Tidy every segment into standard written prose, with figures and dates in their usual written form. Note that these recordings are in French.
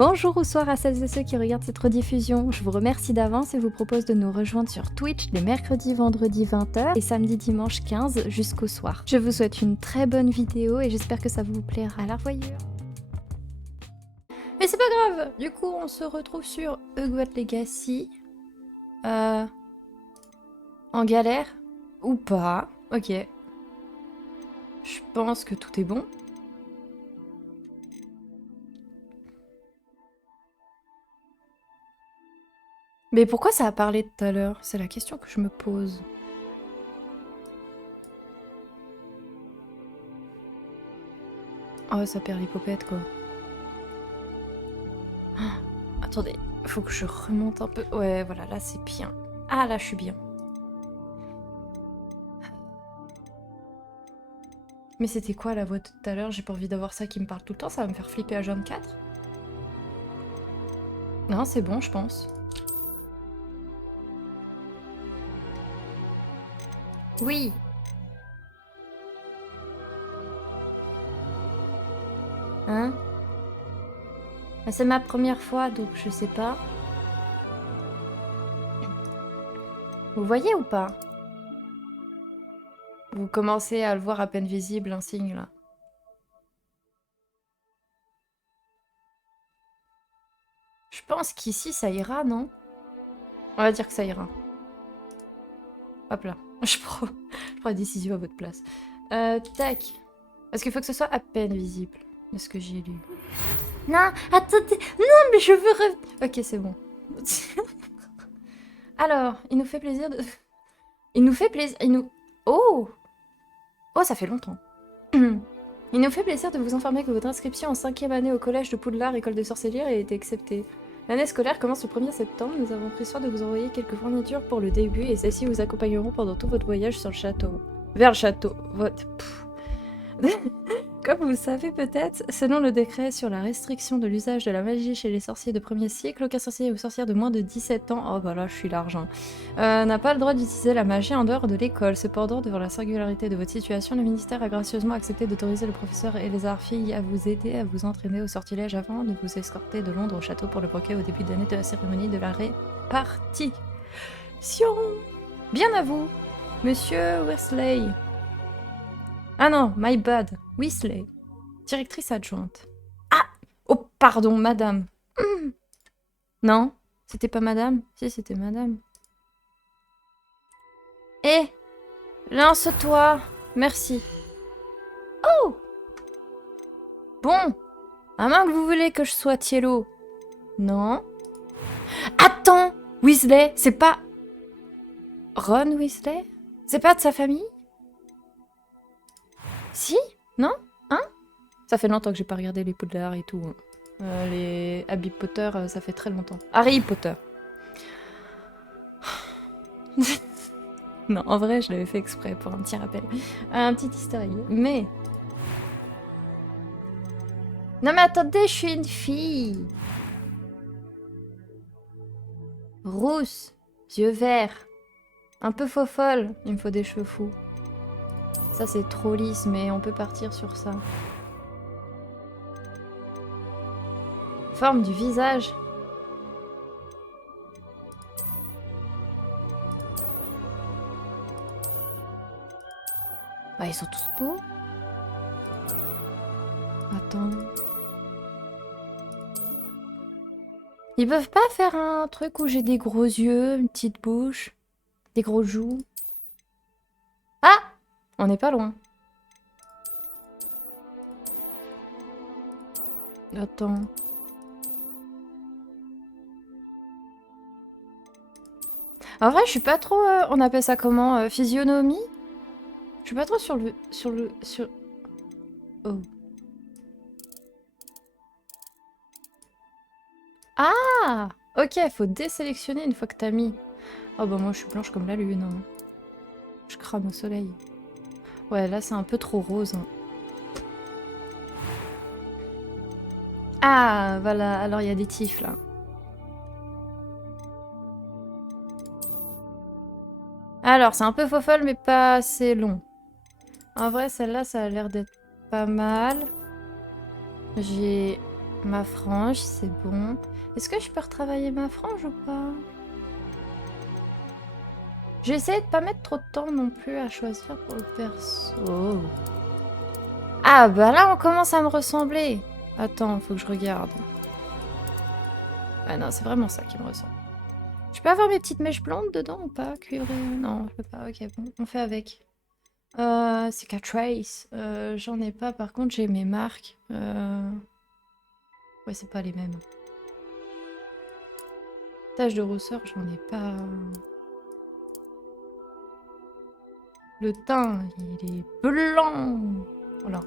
Bonjour ou soir à celles et ceux qui regardent cette rediffusion. Je vous remercie d'avance et vous propose de nous rejoindre sur Twitch les mercredis, vendredis 20h et samedi, dimanche 15 jusqu'au soir. Je vous souhaite une très bonne vidéo et j'espère que ça vous plaira. À la revoyure. Mais c'est pas grave. Du coup, on se retrouve sur Hogwarts Legacy. En galère ou pas. Ok. Je pense que tout est bon. Mais pourquoi ça a parlé tout à l'heure? C'est la question que je me pose. Oh, ça perd l'hypopète, quoi. Ah, attendez, faut que je remonte un peu. Ouais, voilà, là, c'est bien. Ah, là, je suis bien. Mais c'était quoi la voix de tout à l'heure? J'ai pas envie d'avoir ça qui me parle tout le temps, ça va me faire flipper à 24. Non, c'est bon, je pense. Oui. Hein? C'est ma première fois, donc je sais pas. Vous voyez ou pas? Vous commencez à le voir à peine visible, un signe, là. Je pense qu'ici, ça ira, non? On va dire que ça ira. Hop là. Je prends la décision à votre place. Tac. Parce qu'il faut que ce soit à peine visible, de ce que j'ai lu. Non, attendez. Non, mais je veux... Ok, c'est bon. Alors, il nous fait plaisir de... Il nous fait plaisir... Il nous... Oh! Oh, ça fait longtemps. Il nous fait plaisir de vous informer que votre inscription en 5e année au collège de Poudlard, école de sorcellerie, a été acceptée. L'année scolaire commence le 1er septembre. Nous avons pris soin de vous envoyer quelques fournitures pour le début et celles-ci vous accompagneront pendant tout votre voyage sur le château. Vers le château. Votre... Comme vous le savez peut-être, selon le décret sur la restriction de l'usage de la magie chez les sorciers de premier cycle, aucun sorcier ou sorcière de moins de 17 ans, oh bah là je suis large, n'a pas le droit d'utiliser la magie en dehors de l'école. Cependant, devant la singularité de votre situation, le ministère a gracieusement accepté d'autoriser le professeur Elzar Fille à vous aider à vous entraîner au sortilège avant de vous escorter de Londres au château pour le broquet au début d'année de la cérémonie de la répartition. Bien à vous, Monsieur Wesley. Ah non, my bad. Weasley. Directrice adjointe. Ah! Oh, pardon, madame. Non, c'était pas madame? Si, c'était madame. Eh! Lance-toi! Merci. Oh! Bon. À moins que vous voulez que je sois Tiello. Non. Attends! Weasley, c'est pas... Ron Weasley? C'est pas de sa famille? Si? Non? Hein? Ça fait longtemps que j'ai pas regardé les Poudlard et tout. Les Harry Potter, ça fait très longtemps. Harry Potter. Non, en vrai, je l'avais fait exprès pour un petit rappel. Un petit easter egg. Mais... Non mais attendez, je suis une fille. Rousse, yeux verts, un peu faux folle. Il me faut des cheveux fous. Ça c'est trop lisse, mais on peut partir sur ça. Forme du visage. Bah ils sont tous beaux. Attends. Ils peuvent pas faire un truc où j'ai des gros yeux, une petite bouche, des gros joues. Ah! On n'est pas loin. Attends. En vrai, je suis pas trop... on appelle ça comment? Physionomie? Je suis pas trop sur le... Oh. Ah! Ok, faut désélectionner une fois que t'as mis. Oh bah moi je suis blanche comme la lune. Je crame au soleil. Ouais, là c'est un peu trop rose. Ah, voilà, alors il y a des tifs là. Alors, c'est un peu faux folle mais pas assez long. En vrai, celle-là, ça a l'air d'être pas mal. J'ai Ma frange, c'est bon. Est-ce que je peux retravailler ma frange ou pas? J'ai essayé de pas mettre trop de temps non plus à choisir pour le perso. Ah bah là on commence à me ressembler. Attends, faut que je regarde. Ah non, c'est vraiment ça qui me ressemble. Je peux avoir mes petites mèches blondes dedans ou pas? Cuivrées? Non, je peux pas. Ok, bon, on fait avec. Cicatrice. J'en ai pas, par contre j'ai mes marques. Ouais, c'est pas les mêmes. Tache de rousseur, j'en ai pas. Le teint, il est blanc. Voilà.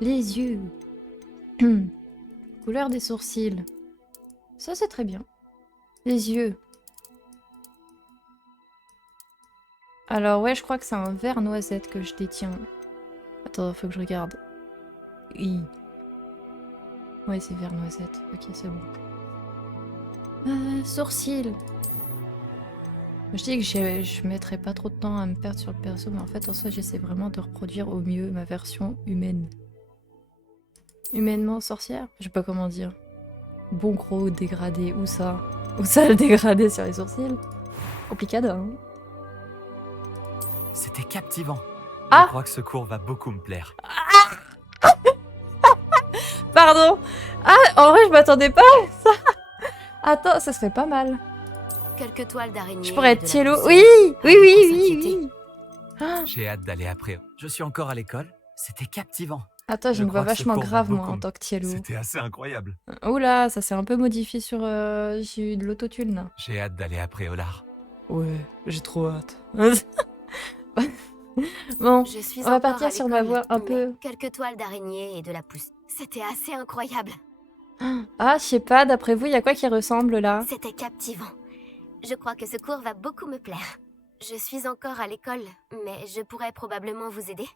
Les yeux. Couleur des sourcils. Ça, c'est très bien. Les yeux. Alors, ouais, je crois que c'est un vert noisette que je détiens. Attends, faut que je regarde. Oui. Ouais, c'est vert noisette. Ok, c'est bon. Sourcils. Je dis que je mettrais pas trop de temps à me perdre sur le perso, mais en fait, en soi, j'essaie vraiment de reproduire au mieux ma version humaine. Humainement sorcière? Je sais pas comment dire. Bon gros dégradé, où ça? Où ça le dégradé sur les sourcils? Complicado, hein? C'était captivant. Ah! Je crois que ce cours va beaucoup me plaire. Pardon! Ah, en vrai, je m'attendais pas à ça! Attends, ça se fait pas mal. Quelques toiles d'araignée. Je pourrais être de la Tiello. poussière. Oui! Oui, Pas de oui, quoi oui, s'inquiéter. oui! Ah. J'ai hâte d'aller après. Je suis encore à l'école. C'était captivant. Attends, j'ai Je une voix crois que ce vachement cours va grave, moi, beaucoup en me- tant que Tiello. C'était assez incroyable. Oula, ça s'est un peu modifié sur... J'ai eu de l'autotune, là. J'ai hâte d'aller après Olar. Ouais, j'ai trop hâte. Bon, Je suis on va encore partir à sur ma l'école, voix un mais peu... quelques toiles d'araignée et de la pousse. C'était assez incroyable. Ah, je sais pas, d'après vous, il y a quoi qui ressemble, là? C'était captivant. Je crois que ce cours va beaucoup me plaire. Je suis encore à l'école, mais je pourrais probablement vous aider.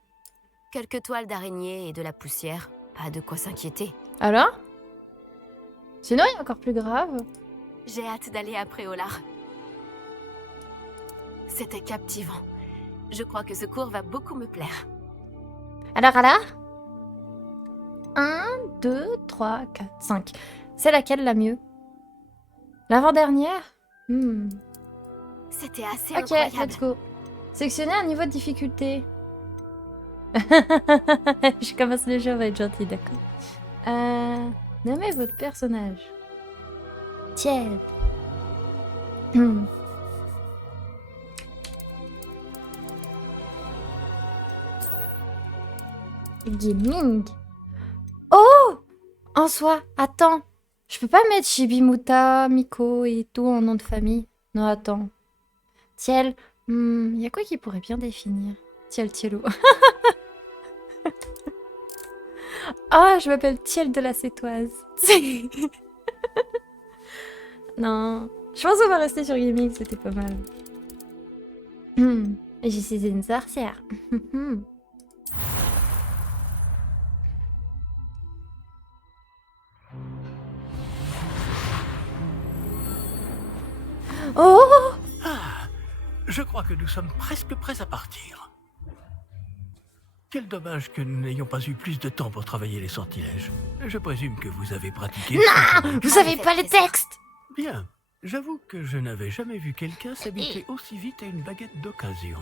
Quelques toiles d'araignée et de la poussière. Pas de quoi s'inquiéter. Alors? Sinon, il y a encore plus grave. J'ai hâte d'aller après Olar. C'était captivant. Je crois que ce cours va beaucoup me plaire. Alors 1, 2, 3, 4, 5. C'est laquelle la mieux? L'avant-dernière? C'était assez Ok, incroyable. let's go. Sélectionnez un niveau de difficulté. Je commence le jeu, on va être gentil, d'accord. Nommez votre personnage. Tiens. Gaming. Oh! En soi, attends. Je peux pas mettre Shibimuta, Miko et tout en nom de famille. Non, attends. Tiel. Y a quoi qui pourrait bien définir? Tiel Tiello. Ah, je m'appelle Tiel de la Sétoise. Non. Je pense qu'on va rester sur gaming, c'était pas mal. Je suis une sorcière. Oh! Ah, je crois que nous sommes presque prêts à partir. Quel dommage que nous n'ayons pas eu plus de temps pour travailler les sortilèges. Je présume que vous avez pratiqué... Vous savez pas les textes! Bien. J'avoue que je n'avais jamais vu quelqu'un s'habituer aussi vite à une baguette d'occasion.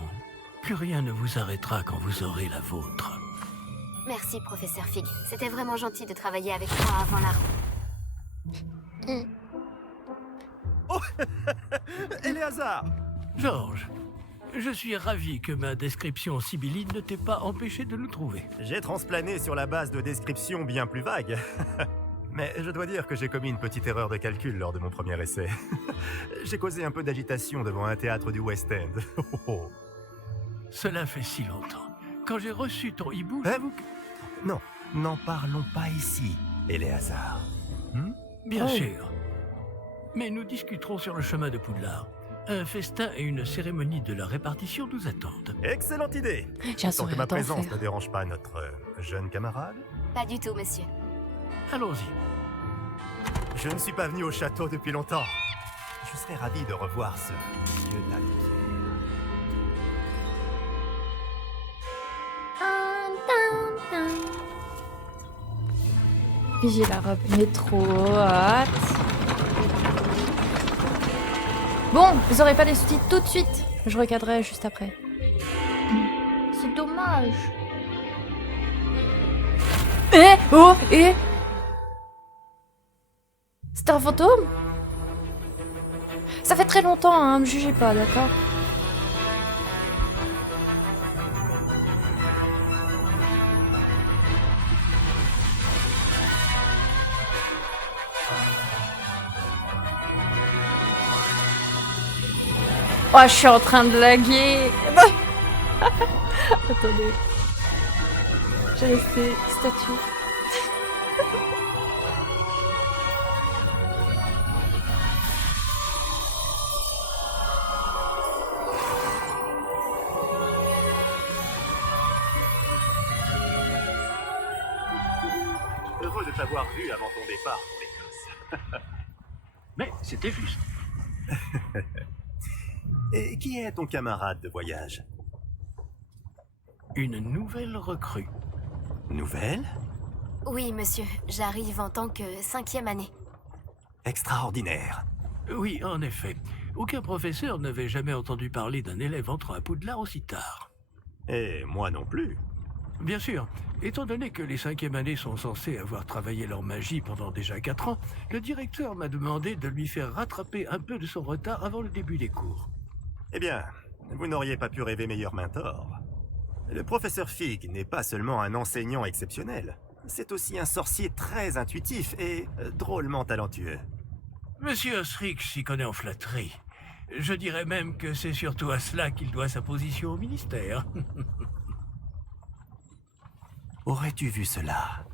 Plus rien ne vous arrêtera quand vous aurez la vôtre. Merci, professeur Fig. C'était vraiment gentil de travailler avec moi avant la... Éléazar! Georges, je suis ravi que ma description sibylline ne t'ait pas empêché de nous trouver. J'ai transplané sur la base de descriptions bien plus vagues. Mais je dois dire que j'ai commis une petite erreur de calcul lors de mon premier essai. J'ai causé un peu d'agitation devant un théâtre du West End. Cela fait si longtemps. Quand j'ai reçu ton hibou, Hein? j'avoue que... Non, n'en parlons pas ici, Éléazar. Bien Oh. sûr. Mais nous discuterons sur le chemin de Poudlard. Un festin et une cérémonie de la répartition nous attendent. Excellente idée. J'ai un Tant que sourire ma présence d'enfer. ne dérange pas notre jeune camarade. Pas du tout, monsieur. Allons-y. Je ne suis pas venu au château depuis longtemps. Je serais ravi de revoir ce vieux navire. Puis j'ai la robe. Mais trop hâte. Bon, vous aurez pas les sous-titres tout de suite. Je regarderai juste après. C'est dommage. Oh, c'était un fantôme? Ça fait très longtemps, hein, me jugez pas, d'accord? Oh, je suis en train de laguer. Attendez. J'ai resté statue. Heureux de t'avoir vu avant ton départ pour l'Écosse. Mais c'était juste. Et qui est ton camarade de voyage? Une nouvelle recrue. Nouvelle? Oui, monsieur, j'arrive en tant que 5e année. Extraordinaire. Oui, en effet. Aucun professeur n'avait jamais entendu parler d'un élève entrant à Poudlard aussi tard. Et moi non plus. Bien sûr, étant donné que les 5e années sont censées avoir travaillé leur magie pendant déjà 4 ans, le directeur m'a demandé de lui faire rattraper un peu de son retard avant le début des cours. Eh bien, vous n'auriez pas pu rêver meilleur mentor. Le professeur Fig n'est pas seulement un enseignant exceptionnel, c'est aussi un sorcier très intuitif et drôlement talentueux. Monsieur Osric s'y connaît en flatterie. Je dirais même que c'est surtout à cela qu'il doit sa position au ministère. Aurais-tu vu cela?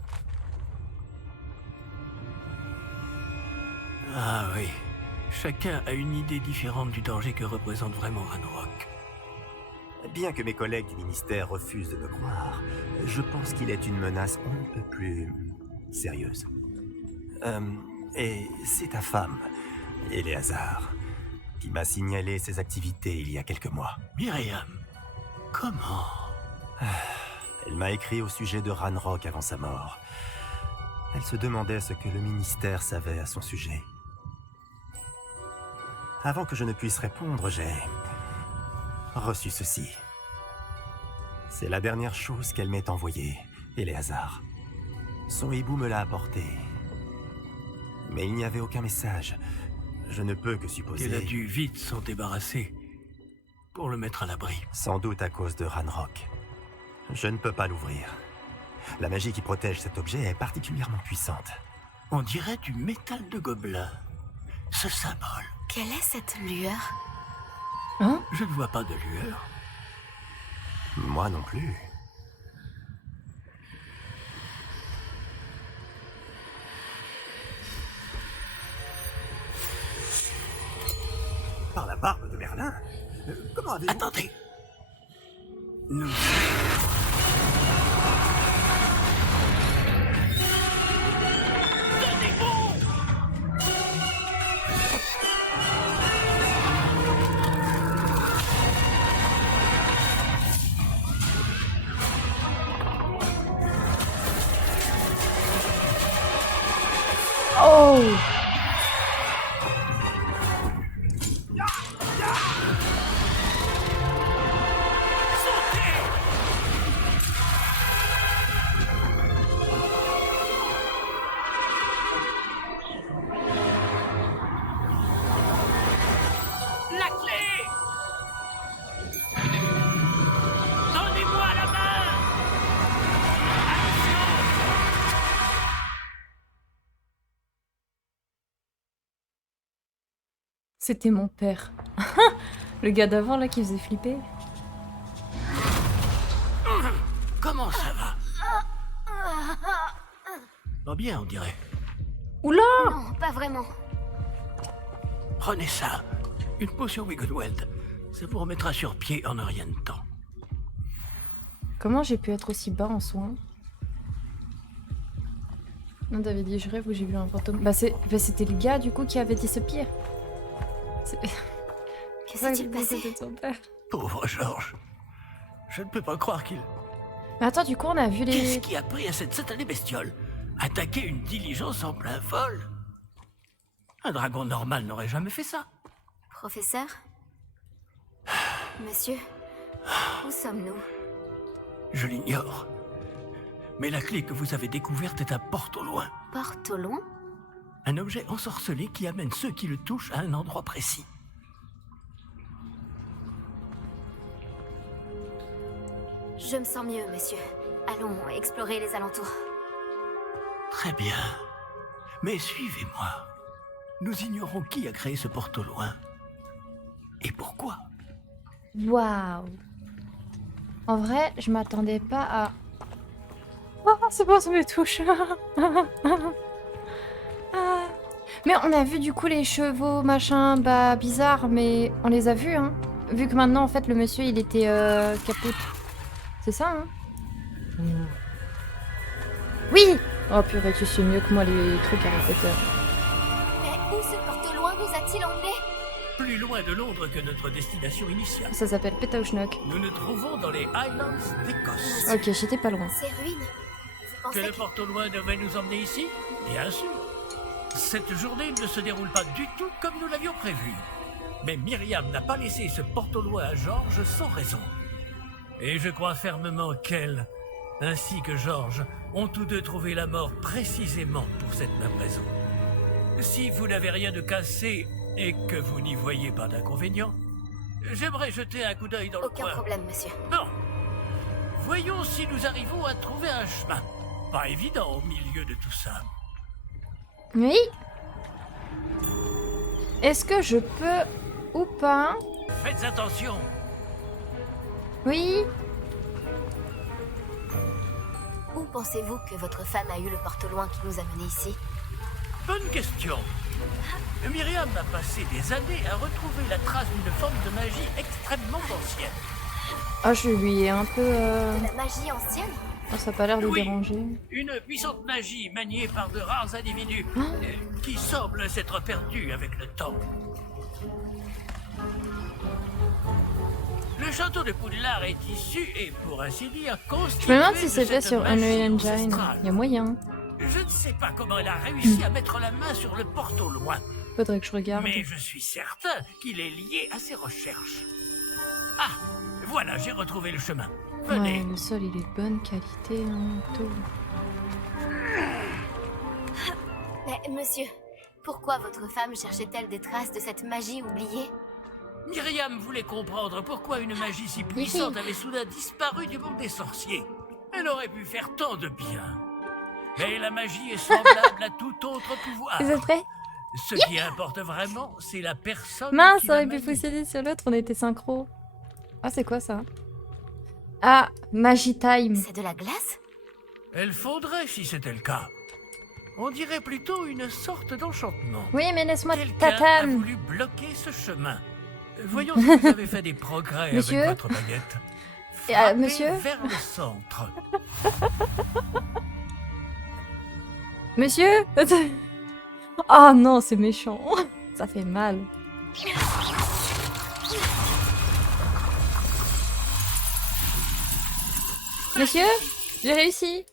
Ah oui, chacun a une idée différente du danger que représente vraiment Ranrock. Bien que mes collègues du ministère refusent de me croire, je pense qu'il est une menace un peu plus sérieuse. Et c'est ta femme, Éléazar, qui m'a signalé ses activités il y a quelques mois. Myriam, comment? Elle m'a écrit au sujet de Ranrock avant sa mort. Elle se demandait ce que le ministère savait à son sujet. Avant que je ne puisse répondre, j'ai reçu ceci. C'est la dernière chose qu'elle m'ait envoyée, Éléazar. Son hibou me l'a apporté. Mais il n'y avait aucun message. Je ne peux que supposer... qu'elle a dû vite s'en débarrasser pour le mettre à l'abri. Sans doute à cause de Ranrock. Je ne peux pas l'ouvrir. La magie qui protège cet objet est particulièrement puissante. On dirait du métal de gobelin. Ce symbole. Quelle est cette lueur? Hein? Je ne vois pas de lueur. Moi non plus. Par la barbe de Merlin? Comment avez-vous... Attendez. Nous... Oh! La clé! Donnez-moi la main! C'était mon père. Le gars d'avant là qui faisait flipper. Comment ça va? Pas bien, on dirait. Oula! Non, pas vraiment. Prenez ça. Une potion Wiggleweld. Ça vous remettra sur pied en un rien de temps. Comment j'ai pu être aussi bas en soins? Non, t'avais dit je rêve ou j'ai vu un fantôme. C'était le gars du coup qui avait dit ce pire. Que s'est-il passé? C'était son père. Pauvre Georges. Je ne peux pas croire qu'il... Mais attends, du coup on a vu Qu'est-ce les... qui a pris à cette satanée bestiole? Attaquer une diligence en plein vol? Un dragon normal n'aurait jamais fait ça. Professeur? Monsieur? Où sommes-nous? Je l'ignore. Mais la clé que vous avez découverte est un porte au loin. Porte au loin? Un objet ensorcelé qui amène ceux qui le touchent à un endroit précis. Je me sens mieux, monsieur. Allons explorer les alentours. Très bien. Mais suivez-moi. Nous ignorons qui a créé ce porte au loin. Et pourquoi? Waouh. En vrai, je m'attendais pas à... Oh, c'est bon, ça me touche. Ah. Mais on a vu du coup les chevaux, machin, bah bizarre, mais on les a vus, hein. Vu que maintenant, en fait, le monsieur, il était caput. C'est ça, hein? Oui. Oh purée, tu sais mieux que moi les trucs Harry Potter. Mais où ce porte au loin nous a-t-il emmenés? Plus loin de Londres que notre destination initiale. Ça s'appelle Pétaouchnok. Nous nous trouvons dans les Highlands d'Écosse. Ok, j'étais pas loin. Ces ruines. Vous Que pensez le porte au loin devait nous emmener ici? Bien sûr. Cette journée ne se déroule pas du tout comme nous l'avions prévu. Mais Myriam n'a pas laissé ce porte au loin à Georges sans raison. Et je crois fermement qu'elle, ainsi que Georges, ont tous deux trouvé la mort précisément pour cette même raison. Si vous n'avez rien de cassé et que vous n'y voyez pas d'inconvénient, j'aimerais jeter un coup d'œil dans le Aucun coin. problème, monsieur. Non. Voyons si nous arrivons à trouver un chemin. Pas évident au milieu de tout ça. Oui. Est-ce que je peux ou pas? Faites attention. Oui. Où pensez-vous que votre femme a eu le porte au loin qui nous a menés ici? Bonne question. Myriam a passé des années à retrouver la trace d'une forme de magie extrêmement ancienne. Ah, je lui ai un peu... De la magie ancienne? Oh, ça a pas l'air de Oui. déranger. Une puissante magie maniée par de rares individus qui semble s'être perdue avec le temps. Le château de Poudlard est issu et, pour ainsi dire, constitué Je me demande si de c'est fait cette sur magie Unreal Engine. ancestrale. Il y a moyen. Je ne sais pas comment elle a réussi à mettre la main sur le porte au loin, Faudrait que je regarde. mais je suis certain qu'il est lié à ses recherches. Ah, voilà, j'ai retrouvé le chemin. Venez. Ouais, le sol il est de bonne qualité, hein, tout. Mais monsieur, pourquoi votre femme cherchait-elle des traces de cette magie oubliée? Myriam voulait comprendre pourquoi une magie si puissante avait soudain disparu du monde des sorciers. Elle aurait pu faire tant de bien. Mais la magie est semblable à tout autre pouvoir. Vous êtes prêts? Ce qui importe vraiment, c'est la personne Mince, qui ça la aurait pu manie. fonctionner sur l'autre, on était synchro. Ah, c'est quoi ça? Ah, Magie Time. C'est de la glace? Elle faudrait si c'était le cas. On dirait plutôt une sorte d'enchantement. Oui, mais laisse-moi Quelqu'un a tatane. voulu bloquer ce chemin. Voyons si vous avez fait des progrès Monsieur avec votre baguette. Et, Frappez monsieur vers le centre. Monsieur? Oh non, c'est méchant. Ça fait mal. Monsieur? J'ai réussi.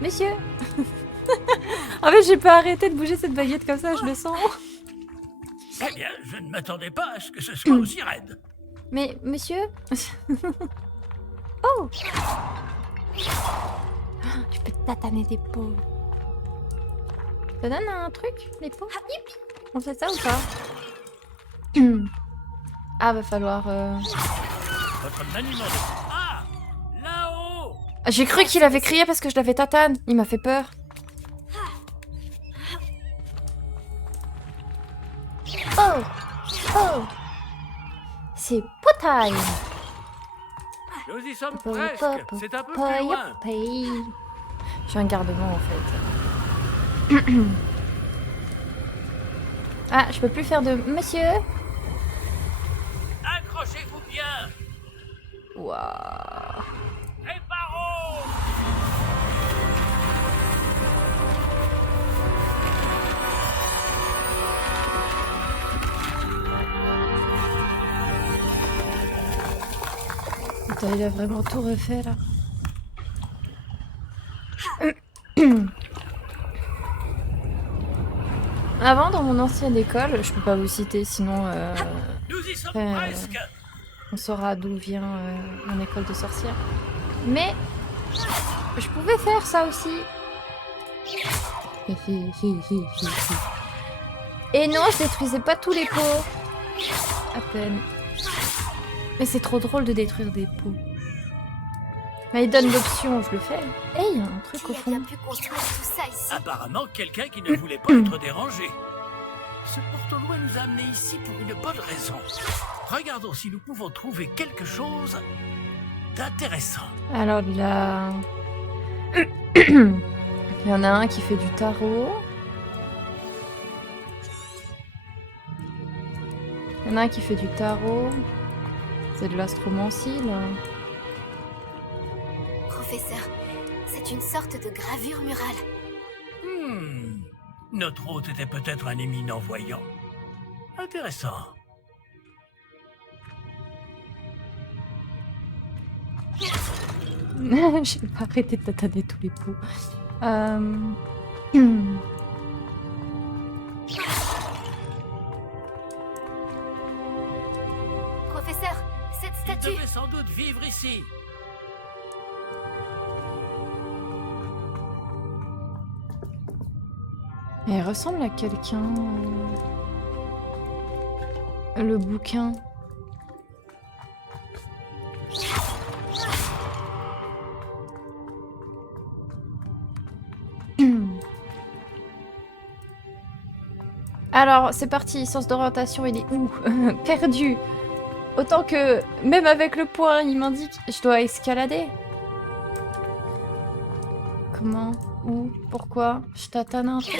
Monsieur? En fait, j'ai pas arrêté de bouger cette baguette comme ça, je le sens. Eh bien, je ne m'attendais pas à ce que ce soit aussi raide. Mais, monsieur? Oh! Tu peux tataner des peaux. Ça donne un truc, les peaux? On fait ça ou pas? Ah, va falloir... Votre maniement de... Ah! Là-haut! J'ai cru qu'il avait crié parce que je l'avais tatane. Il m'a fait peur. Oh! Oh! C'est potaille! Nous y sommes presque. C'est un peu plus loin. Je suis un gardement en fait. Ah, je peux plus faire de monsieur. Accrochez-vous bien. Waouh. Réparons! Attends, il a vraiment tout refait là. Avant, dans mon ancienne école, je peux pas vous citer, sinon Nous y sommes après, presque. on saura d'où vient mon école de sorcière. Mais je pouvais faire ça aussi. Et non, je détruisais pas tous les pots. À peine. Mais c'est trop drôle de détruire des pots. Mais il donne l'option, je le fais. Eh, il y a un truc Qui au a bien fond. pu construire tout ça ici? Apparemment, quelqu'un qui ne voulait pas être dérangé. Ce porte-loin nous a amenés ici pour une bonne raison. Regardons si nous pouvons trouver quelque chose d'intéressant. Alors là... il y en a un qui fait du tarot. Il y en a un qui fait du tarot. C'est de l'astromancie, là. Professeur, c'est une sorte de gravure murale. Notre hôte était peut-être un éminent voyant. Intéressant. Je vais pas arrêter de tataner tous les pots. hmm. Professeur, cette Il statue... devait sans doute vivre ici. Elle ressemble à quelqu'un. Le bouquin. Alors, c'est parti, sens d'orientation, il est où? Perdu. Autant que, même avec le point, il m'indique, je dois escalader. Comment? Où? Pourquoi? Je tatane un peu.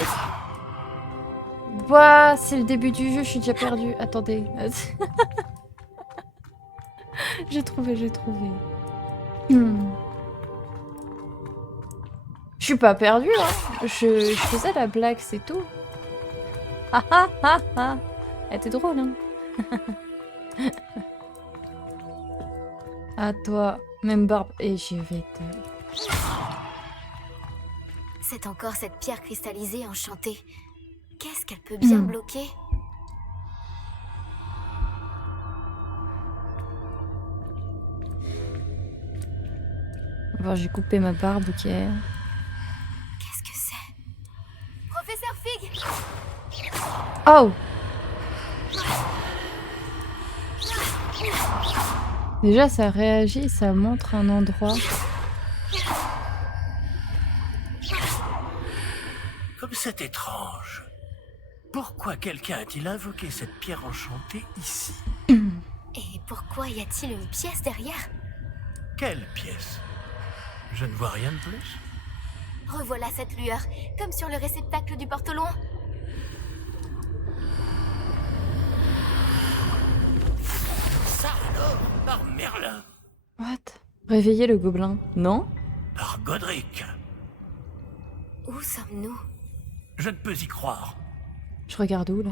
Ouah, c'est le début du jeu, je suis déjà perdue. Attendez. J'ai trouvé. Je suis pas perdue, hein. Je faisais la blague, c'est tout. Ah ah ah ah. Elle était drôle, hein. À toi, même barbe. Et je vais te... C'est encore cette pierre cristallisée enchantée. Qu'est-ce qu'elle peut bien bloquer? Bon, j'ai coupé ma barbe, ok. Qu'est-ce que c'est? Professeur Fig! Oh! Déjà, ça réagit, ça montre un endroit. Comme c'est étrange. Pourquoi quelqu'un a-t-il invoqué cette pierre enchantée ici? Et pourquoi y a-t-il une pièce derrière? Quelle pièce? Je ne vois rien de plus. Revoilà cette lueur, comme sur le réceptacle du porte au loin. Ça alors, par Merlin, What? Réveiller le gobelin? Non? par Godric. Où sommes-nous? Je ne peux y croire. Je regarde où, là?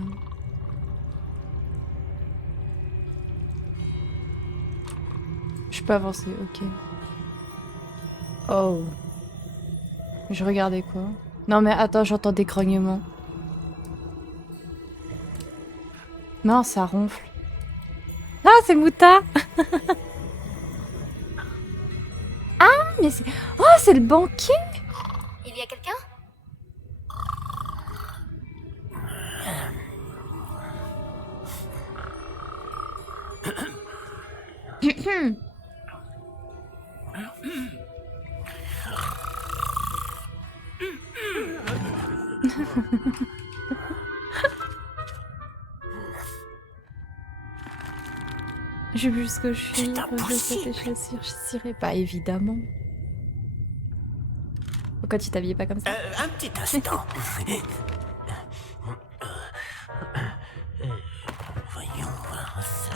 Je peux avancer, ok. Oh. Je regardais quoi? Non mais attends, j'entends des grognements. Non, ça ronfle. Ah, c'est Mouta. Ah, mais c'est... Oh, c'est le banquier. Il y a quelqu'un? J'ai vu ce que je suis. C'est impossible. Je cirais pas, évidemment. Pourquoi tu t'habillais pas comme ça? Un petit instant. Voyons voir ça.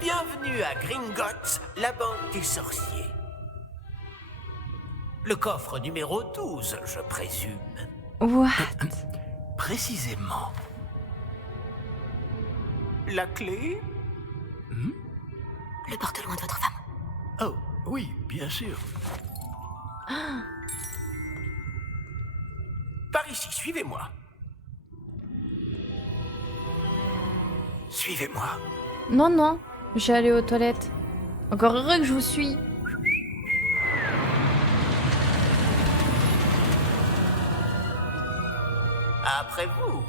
Bienvenue à Gringotts, la banque des sorciers. Le coffre numéro 12, je présume. What? Précisément. La clé? Le porte au loin de votre femme. Oh, Oui, bien sûr. Par ici, suivez-moi. Suivez-moi. Non, non, j'ai allé aux toilettes. Encore heureux que je vous suis. Après vous.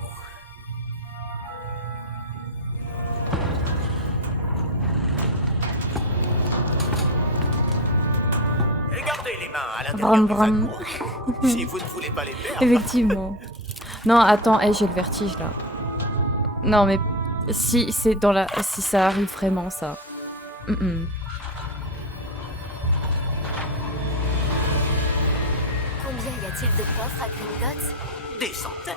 Et gardez les mains à l'intérieur du Bram, wagon, si vous ne voulez pas les perdre. Effectivement. Non, attends, hey, j'ai le vertige là. Non, mais si c'est dans la... Si ça arrive vraiment, ça. Combien y a-t-il de coffres à Gringotts? Des centaines.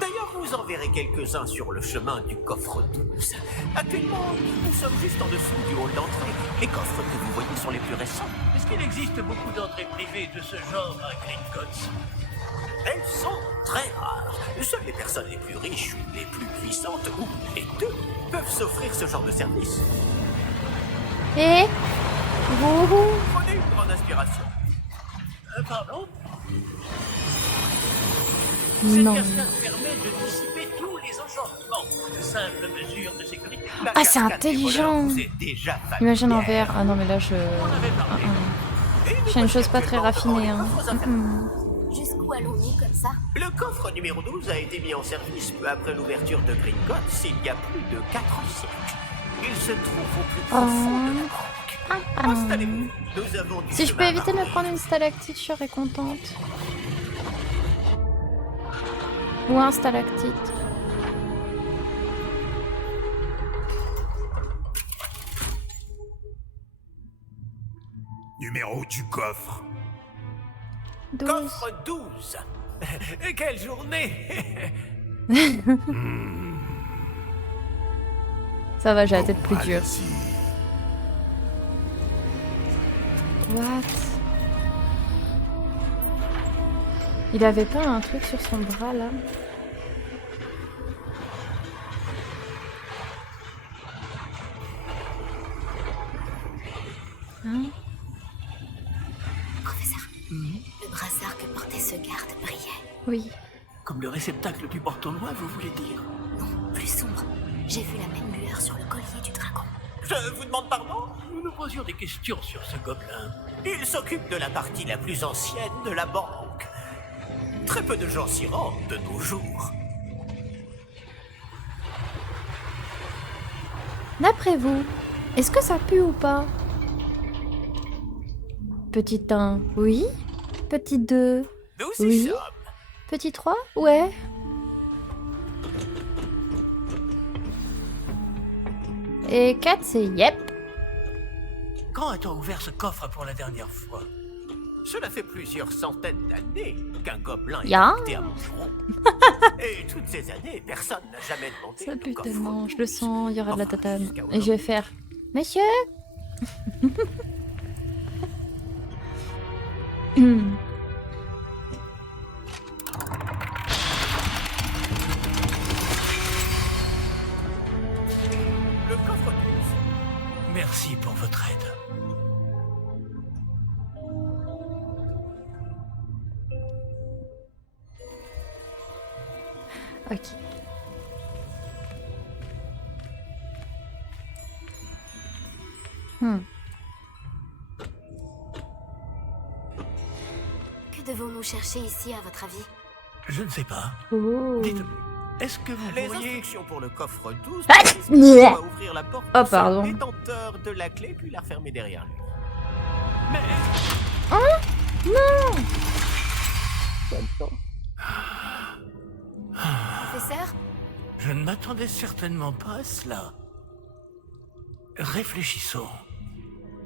D'ailleurs, vous en verrez quelques-uns sur le chemin du coffre 12. Actuellement, nous sommes juste en dessous du hall d'entrée. Les coffres que vous voyez sont les plus récents. Est-ce qu'il existe beaucoup d'entrées privées de ce genre à Gringotts? Elles sont très rares. Seules les personnes les plus riches ou les plus puissantes, ou les deux, peuvent s'offrir ce genre de service. Et wouhou. Prenez une grande inspiration. Pardon? Non. Cette cascade permet de dissiper tous les enchantements. Simple mesure de sécurité. La Ah, c'est cascade intelligent. des voleurs vous est déjà Imagine en familière. VR. Ah non, mais là, je... On avait parlé. Et nous J'ai une chose pas voici très actuellement raffinée. devant Hein. les coffres à fermer. Jusqu'où allons-nous comme ça? Le coffre numéro 12 a été mis en service peu après l'ouverture de Gringotts il y a plus de 4 siècles. Il se trouve au plus profond de la banque. Installez-vous. Nous avons du Si je chemin peux à éviter de me parcourir. prendre une stalactite, je serais contente. Ou un stalactite. Numéro du coffre. 12. Coffre 12. Quelle journée. Ça va, j'ai la tête plus Bon, dure. allez-y. What? Il avait pas un truc sur son bras là? Hein? Professeur, le brassard que portait ce garde brillait. Oui. Comme le réceptacle du porte-loin, vous voulez dire? Non, plus sombre. J'ai vu la même lueur sur le collier du dragon. Je vous demande pardon. Nous nous posions des questions sur ce gobelin. Il s'occupe de la partie la plus ancienne de la banque. Très peu de gens s'y rendent de nos jours. D'après vous, est-ce que ça pue ou pas? Petit 1, oui. Petit 2, Nous y Oui. sommes. petit 3, ouais. Et 4, c'est yep. Quand a-t-on ouvert ce coffre pour la dernière fois? Cela fait plusieurs centaines d'années qu'un gobelin est Ya. affecté à Moucheron. Et toutes ces années, personne n'a jamais demandé Ça le pue coffre. tellement, je le sens, il y aura de la Enfin, tatane. jusqu'à Et je vais faire... Monsieur. Le coffre 12. Merci pour votre aide. Ok. Que devons-nous chercher ici, à votre avis? Je ne sais pas. Oh. Dites, est-ce que vous Les pourriez... instructions pour le coffre 12 Ah, précisent que nyeh. tu dois ouvrir la porte Oh, seul pardon. détenteur de la clé puis la refermer derrière lui. Mais... Professeur? Je ne m'attendais certainement pas à cela. Réfléchissons.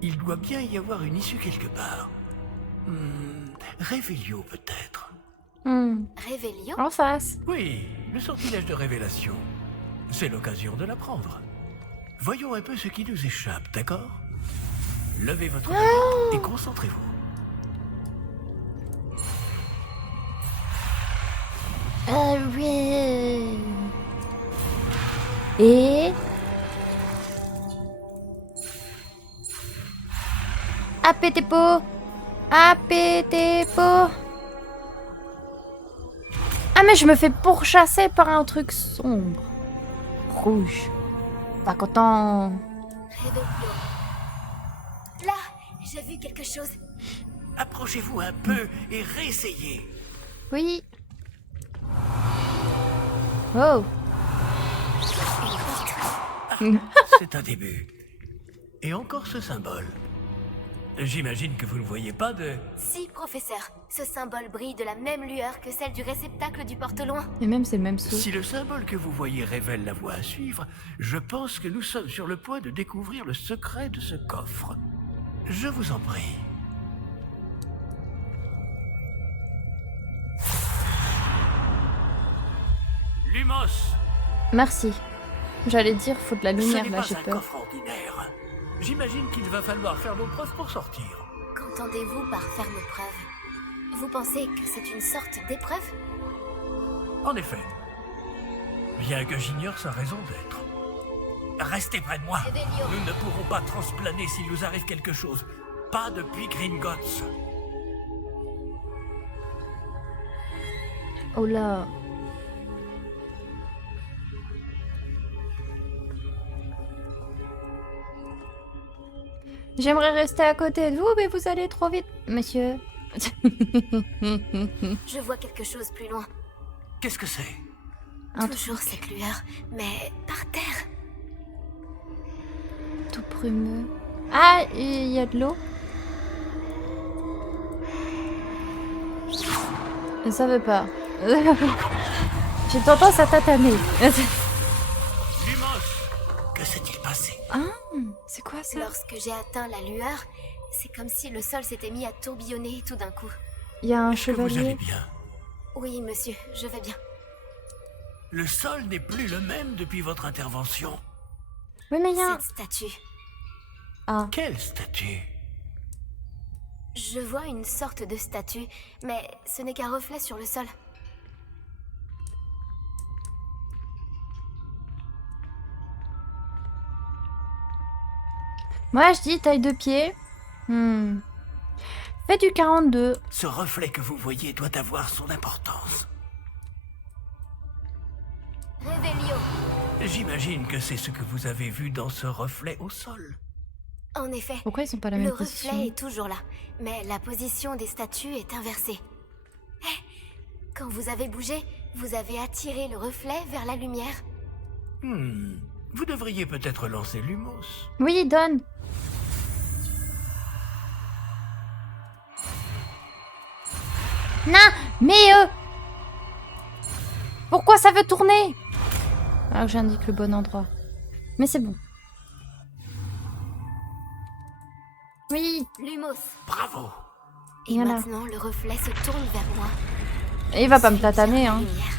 Il doit bien y avoir une issue quelque part. Révélio peut-être. Révélio? En face. Oui, le sortilège de révélation. C'est l'occasion de l'apprendre. Voyons un peu ce qui nous échappe, d'accord? Levez votre tête et concentrez-vous. Oui. Et... Apétépo. Apétépo. Ah mais je me fais pourchasser par un truc sombre. Rouge. Pas content. Réveillon. Là, j'ai vu quelque chose. Approchez-vous un peu et réessayez. Oui. Oh. C'est un début. Et encore ce symbole. J'imagine que vous ne voyez pas de... Si, professeur, ce symbole brille de la même lueur que celle du réceptacle du porte-loin. Et même c'est le même sou. Si le symbole que vous voyez révèle la voie à suivre, je pense que nous sommes sur le point de découvrir le secret de ce coffre. Je vous en prie. Lumos, Merci. J'allais dire, faut de la ce lumière n'est là, pas j'ai un peur. coffre ordinaire. J'imagine qu'il va falloir faire nos preuves pour sortir. Qu'entendez-vous par faire nos preuves? Vous pensez que c'est une sorte d'épreuve? En effet. Bien que j'ignore sa raison d'être. Restez près de moi. Réveillon. Nous ne pourrons pas transplaner s'il nous arrive quelque chose. Pas depuis Gringotts. Oh là. J'aimerais rester à côté de vous, mais vous allez trop vite, monsieur. Je vois quelque chose plus loin. Qu'est-ce que c'est? Un Toujours cette lueur, mais par terre. tout brumeux. Ah, il y a de l'eau. Ça veut pas. J'ai tendance à tataner. Lumos, que s'est-il passé? Ah, c'est quoi ça? Lorsque j'ai atteint la lueur, c'est comme si le sol s'était mis à tourbillonner tout d'un coup. Il y a un Est-ce que vous allez chevalier. bien? Oui, monsieur, je vais bien. Le sol n'est plus le même depuis votre intervention. Oui, mais il y a un... Cette statue. Ah, Quelle statue? Je vois une sorte de statue, mais ce n'est qu'un reflet sur le sol. moi je dis taille de pied. Fais du 42. Ce reflet que vous voyez doit avoir son importance. Réveillon. J'imagine que c'est ce que vous avez vu dans ce reflet au sol. En effet, Pourquoi ils sont pas à la le même reflet position? est toujours là, mais la position des statues est inversée. Quand vous avez bougé, vous avez attiré le reflet vers la lumière. Vous devriez peut-être lancer Lumos. Oui, donne. Non, mais pourquoi ça veut tourner? Alors que j'indique le bon endroit. Mais c'est bon. Oui, Lumos. Bravo. Et Voilà. maintenant, le reflet se tourne vers moi. et il va pas me Suis vers tataner, la hein. lumière.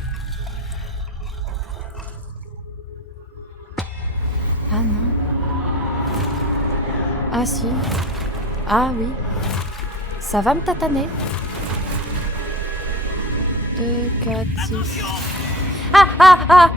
Ah non. Ah si. Ah oui. Ça va me tataner. 2, 4, 6. Ah, ah, ah!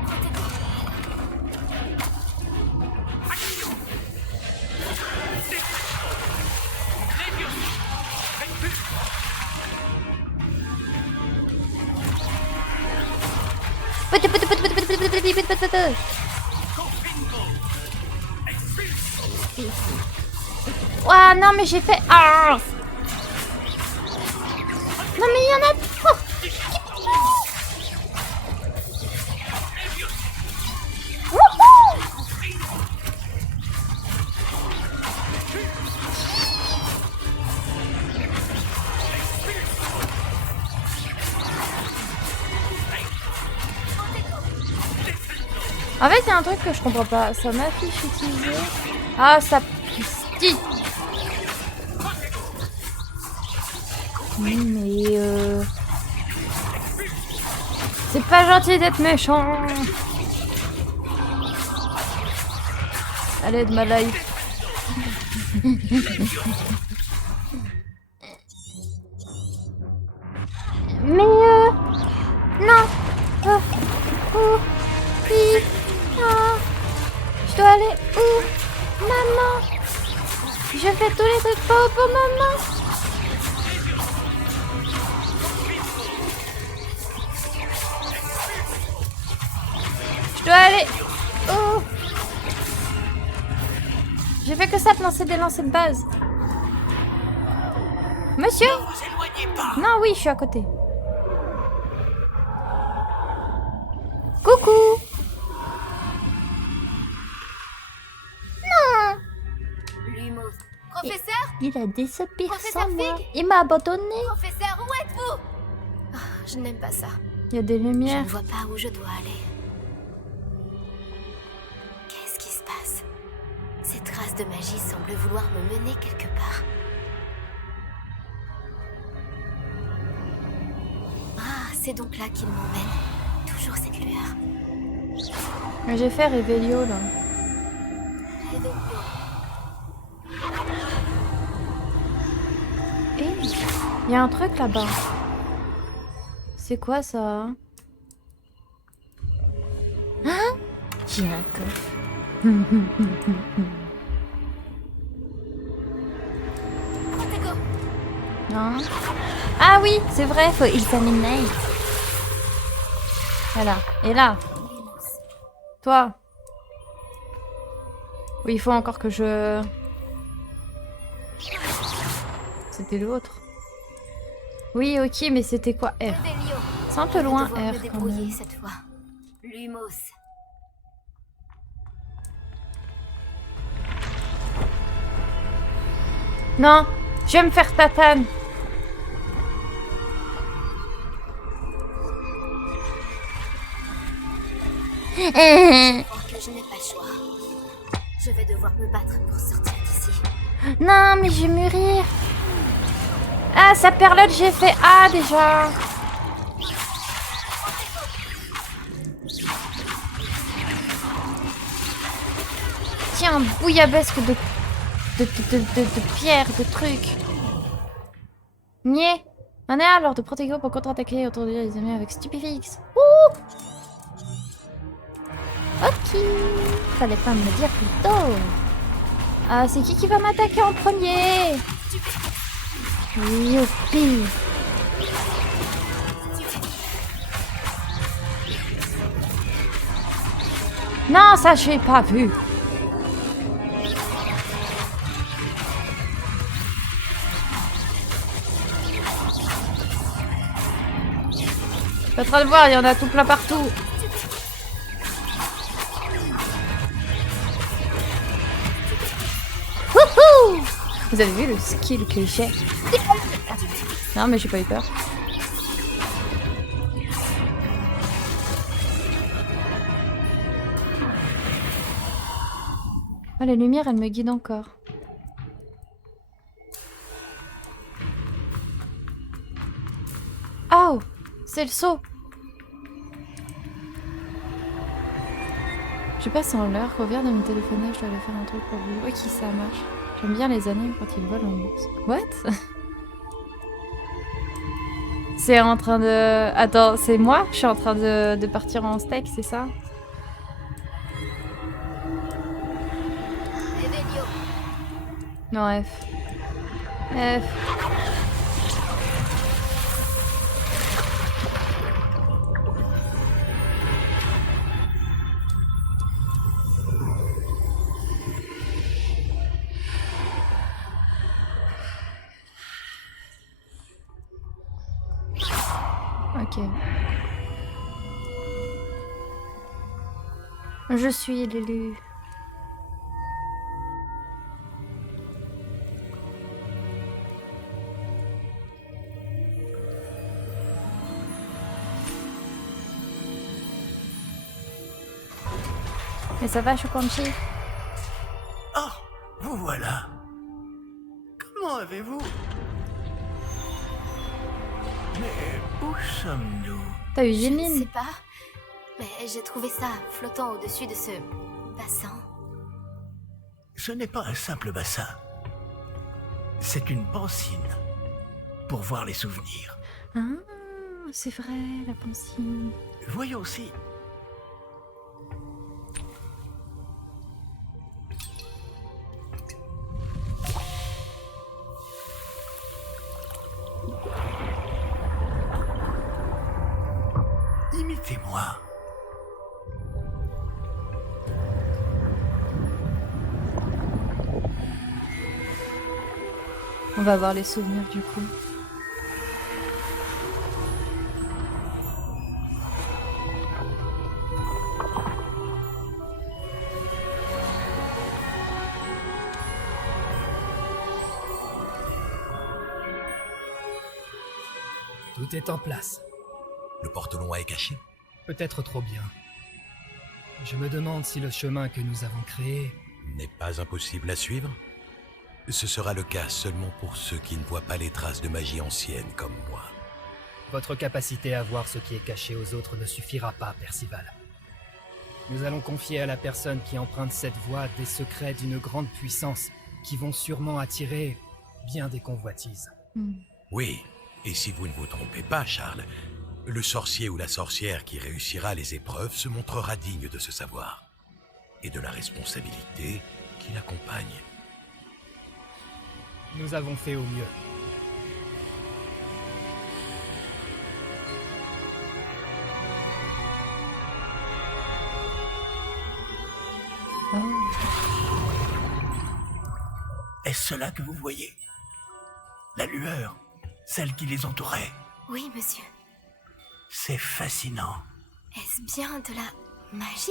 Ouah, non, mais j'ai fait. Ah! Non, mais il y en a trop! Wouhou! En fait, il y a un truc que je comprends pas. Ça m'affiche utiliser. Ah, ça pistille. Mais c'est pas gentil d'être méchant. Allez, de ma life. Mais non. Oh, oui. Ah. Je dois aller où? Maman. Je vais fait tous les trucs pas au bon moment. Je dois aller. Oh. J'ai fait que ça de lancer des lancers de base. Monsieur? Ne vous éloignez pas. Non, oui, je suis à côté. Coucou. Non. Lumos. Professeur? Il a des soupirs Professeur sans moi. Fig. Il m'a abandonné. Professeur, où êtes-vous? Ah, je n'aime pas ça. Il y a des Je lumières. ne vois pas où je dois aller. Qu'est-ce qui se passe? Ces traces de magie semblent vouloir me mener quelque part. Ah, c'est donc là qu'il m'emmène. Toujours cette lueur. J'ai fait Réveillon là. Et il y a un truc là-bas. C'est quoi ça? Hein? J'ai un coffre. Protego. Non. Ah oui, c'est vrai, faut examiner. Voilà. Et là, toi. Oui, il faut encore que je... C'était l'autre. Oui, ok, mais c'était quoi R? Revelio. C'est un peu Je vais loin devoir me R quand débrouiller même. cette fois. Lumos. Non, je vais me faire tatane. Je crois que je n'ai pas le choix. Je vais devoir me battre pour sortir d'ici. Non, mais je vais mûrir. Ah, sa perlotte, j'ai fait A déjà. Tiens, bouillabaisse de pierre, de trucs. Niais. On est alors de Protego pour contre-attaquer autour de les ennemis avec Stupefix. Ouh. Ok. Fallait pas me le dire plus tôt. Ah, c'est qui va m'attaquer en premier? Youpi. Non, ça j'ai pas vu. Je suis en train de voir, il y en a tout plein partout. Wouhou! Vous avez vu le skill que j'ai? Non, mais j'ai pas eu peur. Oh, la lumière, elle me guide encore. Oh! C'est le saut! Je passe en l'heure, revers de mon téléphonage, je dois aller faire un truc pour vous. Ok, ça marche. J'aime bien les animes quand ils volent en bourse. What? C'est en train de... Attends, c'est moi? Je suis en train de partir en steak, c'est ça? Revelio. Non, F. F. Ok. Je suis l'élu. Mais ça va, Choconchi? Oh, vous voilà. Comment avez-vous... Mais où sommes-nous? T'as eu Je ne Jimine? sais pas, mais j'ai trouvé ça flottant au-dessus de ce bassin. Ce n'est pas un simple bassin. C'est une pancine. Pour voir les souvenirs. Ah, c'est vrai, la pancine. Voyons si... Imitez-moi. On va voir les souvenirs du coup. Tout est en place. Le porte-loin est caché? Peut-être trop bien. Je me demande si le chemin que nous avons créé... N'est pas impossible à suivre? Ce sera le cas seulement pour ceux qui ne voient pas les traces de magie ancienne comme moi. Votre capacité à voir ce qui est caché aux autres ne suffira pas, Percival. Nous allons confier à la personne qui emprunte cette voie des secrets d'une grande puissance qui vont sûrement attirer bien des convoitises. Oui, et si vous ne vous trompez pas, Charles, le sorcier ou la sorcière qui réussira les épreuves se montrera digne de ce savoir et de la responsabilité qui l'accompagne. Nous avons fait au mieux. Est-ce cela que vous voyez? La lueur, celle qui les entourait. Oui, monsieur. C'est fascinant. Est-ce bien de la magie?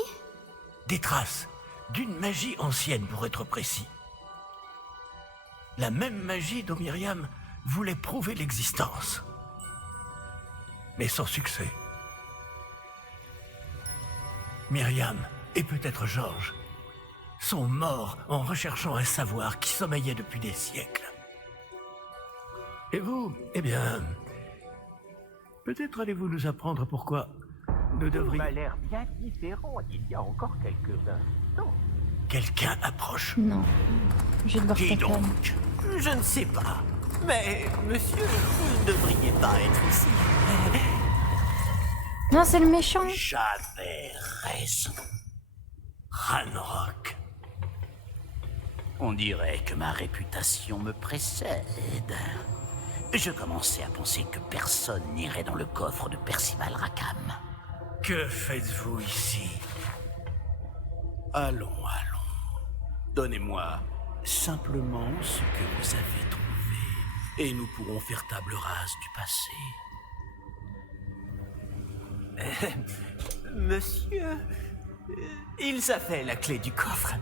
Des traces d'une magie ancienne pour être précis. La même magie dont Myriam voulait prouver l'existence. Mais sans succès. Myriam, et peut-être Georges, sont morts en recherchant un savoir qui sommeillait depuis des siècles. Et vous, eh bien, peut-être allez-vous nous apprendre pourquoi nous devrions... m'a l'air bien différent il y a encore quelques instants. Quelqu'un approche. Non. Je vais devoir Qui taper. donc? Je ne sais pas. Mais, monsieur, vous ne devriez pas être ici. Non, c'est le méchant. J'avais raison. Ranrock. On dirait que ma réputation me précède. Je commençais à penser que personne n'irait dans le coffre de Percival Rackham. Que faites-vous ici? Allons. Donnez-moi simplement ce que vous avez trouvé, et nous pourrons faire table rase du passé. Monsieur, ils avaient la clé du coffre.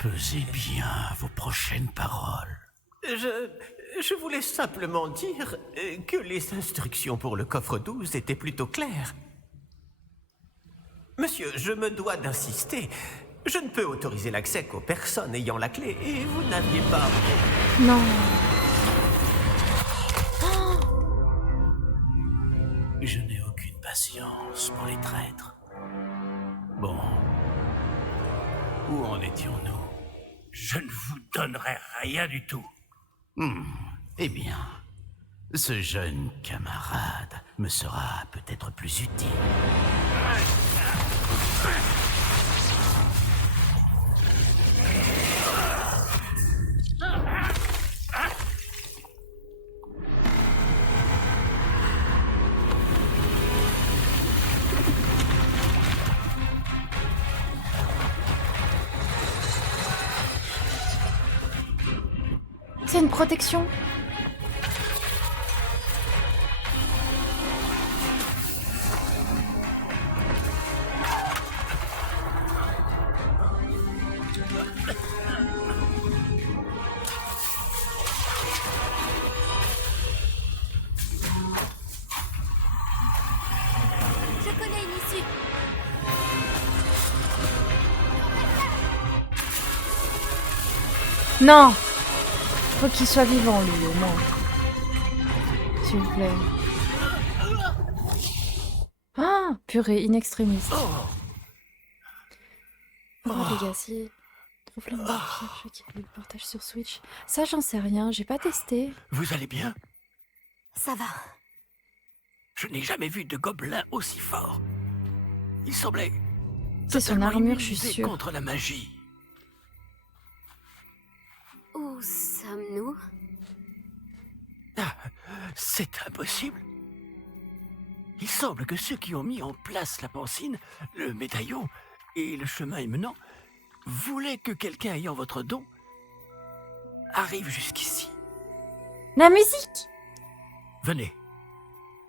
Pesez bien vos prochaines paroles. Je voulais simplement dire que les instructions pour le coffre 12 étaient plutôt claires. Monsieur, je me dois d'insister. Je ne peux autoriser l'accès qu'aux personnes ayant la clé, et vous n'aviez pas... Non. Je n'ai aucune patience pour les traîtres. Bon. Où en étions-nous? Je ne vous donnerai rien du tout. Eh bien, ce jeune camarade me sera peut-être plus utile. C'est une protection. Je connais une issue. Non. Faut qu'il soit vivant, lui, au moins. S'il vous plaît. Ah, purée, in extremis. Legacy. Trouve l'homme vampire, je quitte le portage sur Switch. Ça, j'en sais rien, j'ai pas testé. Vous allez bien? Ça va. Je n'ai jamais vu de gobelin aussi fort. Il semblait... C'est son totalement armure, je suis immunisé sûre. contre la magie. Où sommes-nous? Ah, c'est impossible. Il semble que ceux qui ont mis en place la pancine, le médaillon et le chemin émenant voulaient que quelqu'un ayant votre don arrive jusqu'ici. La musique! Venez.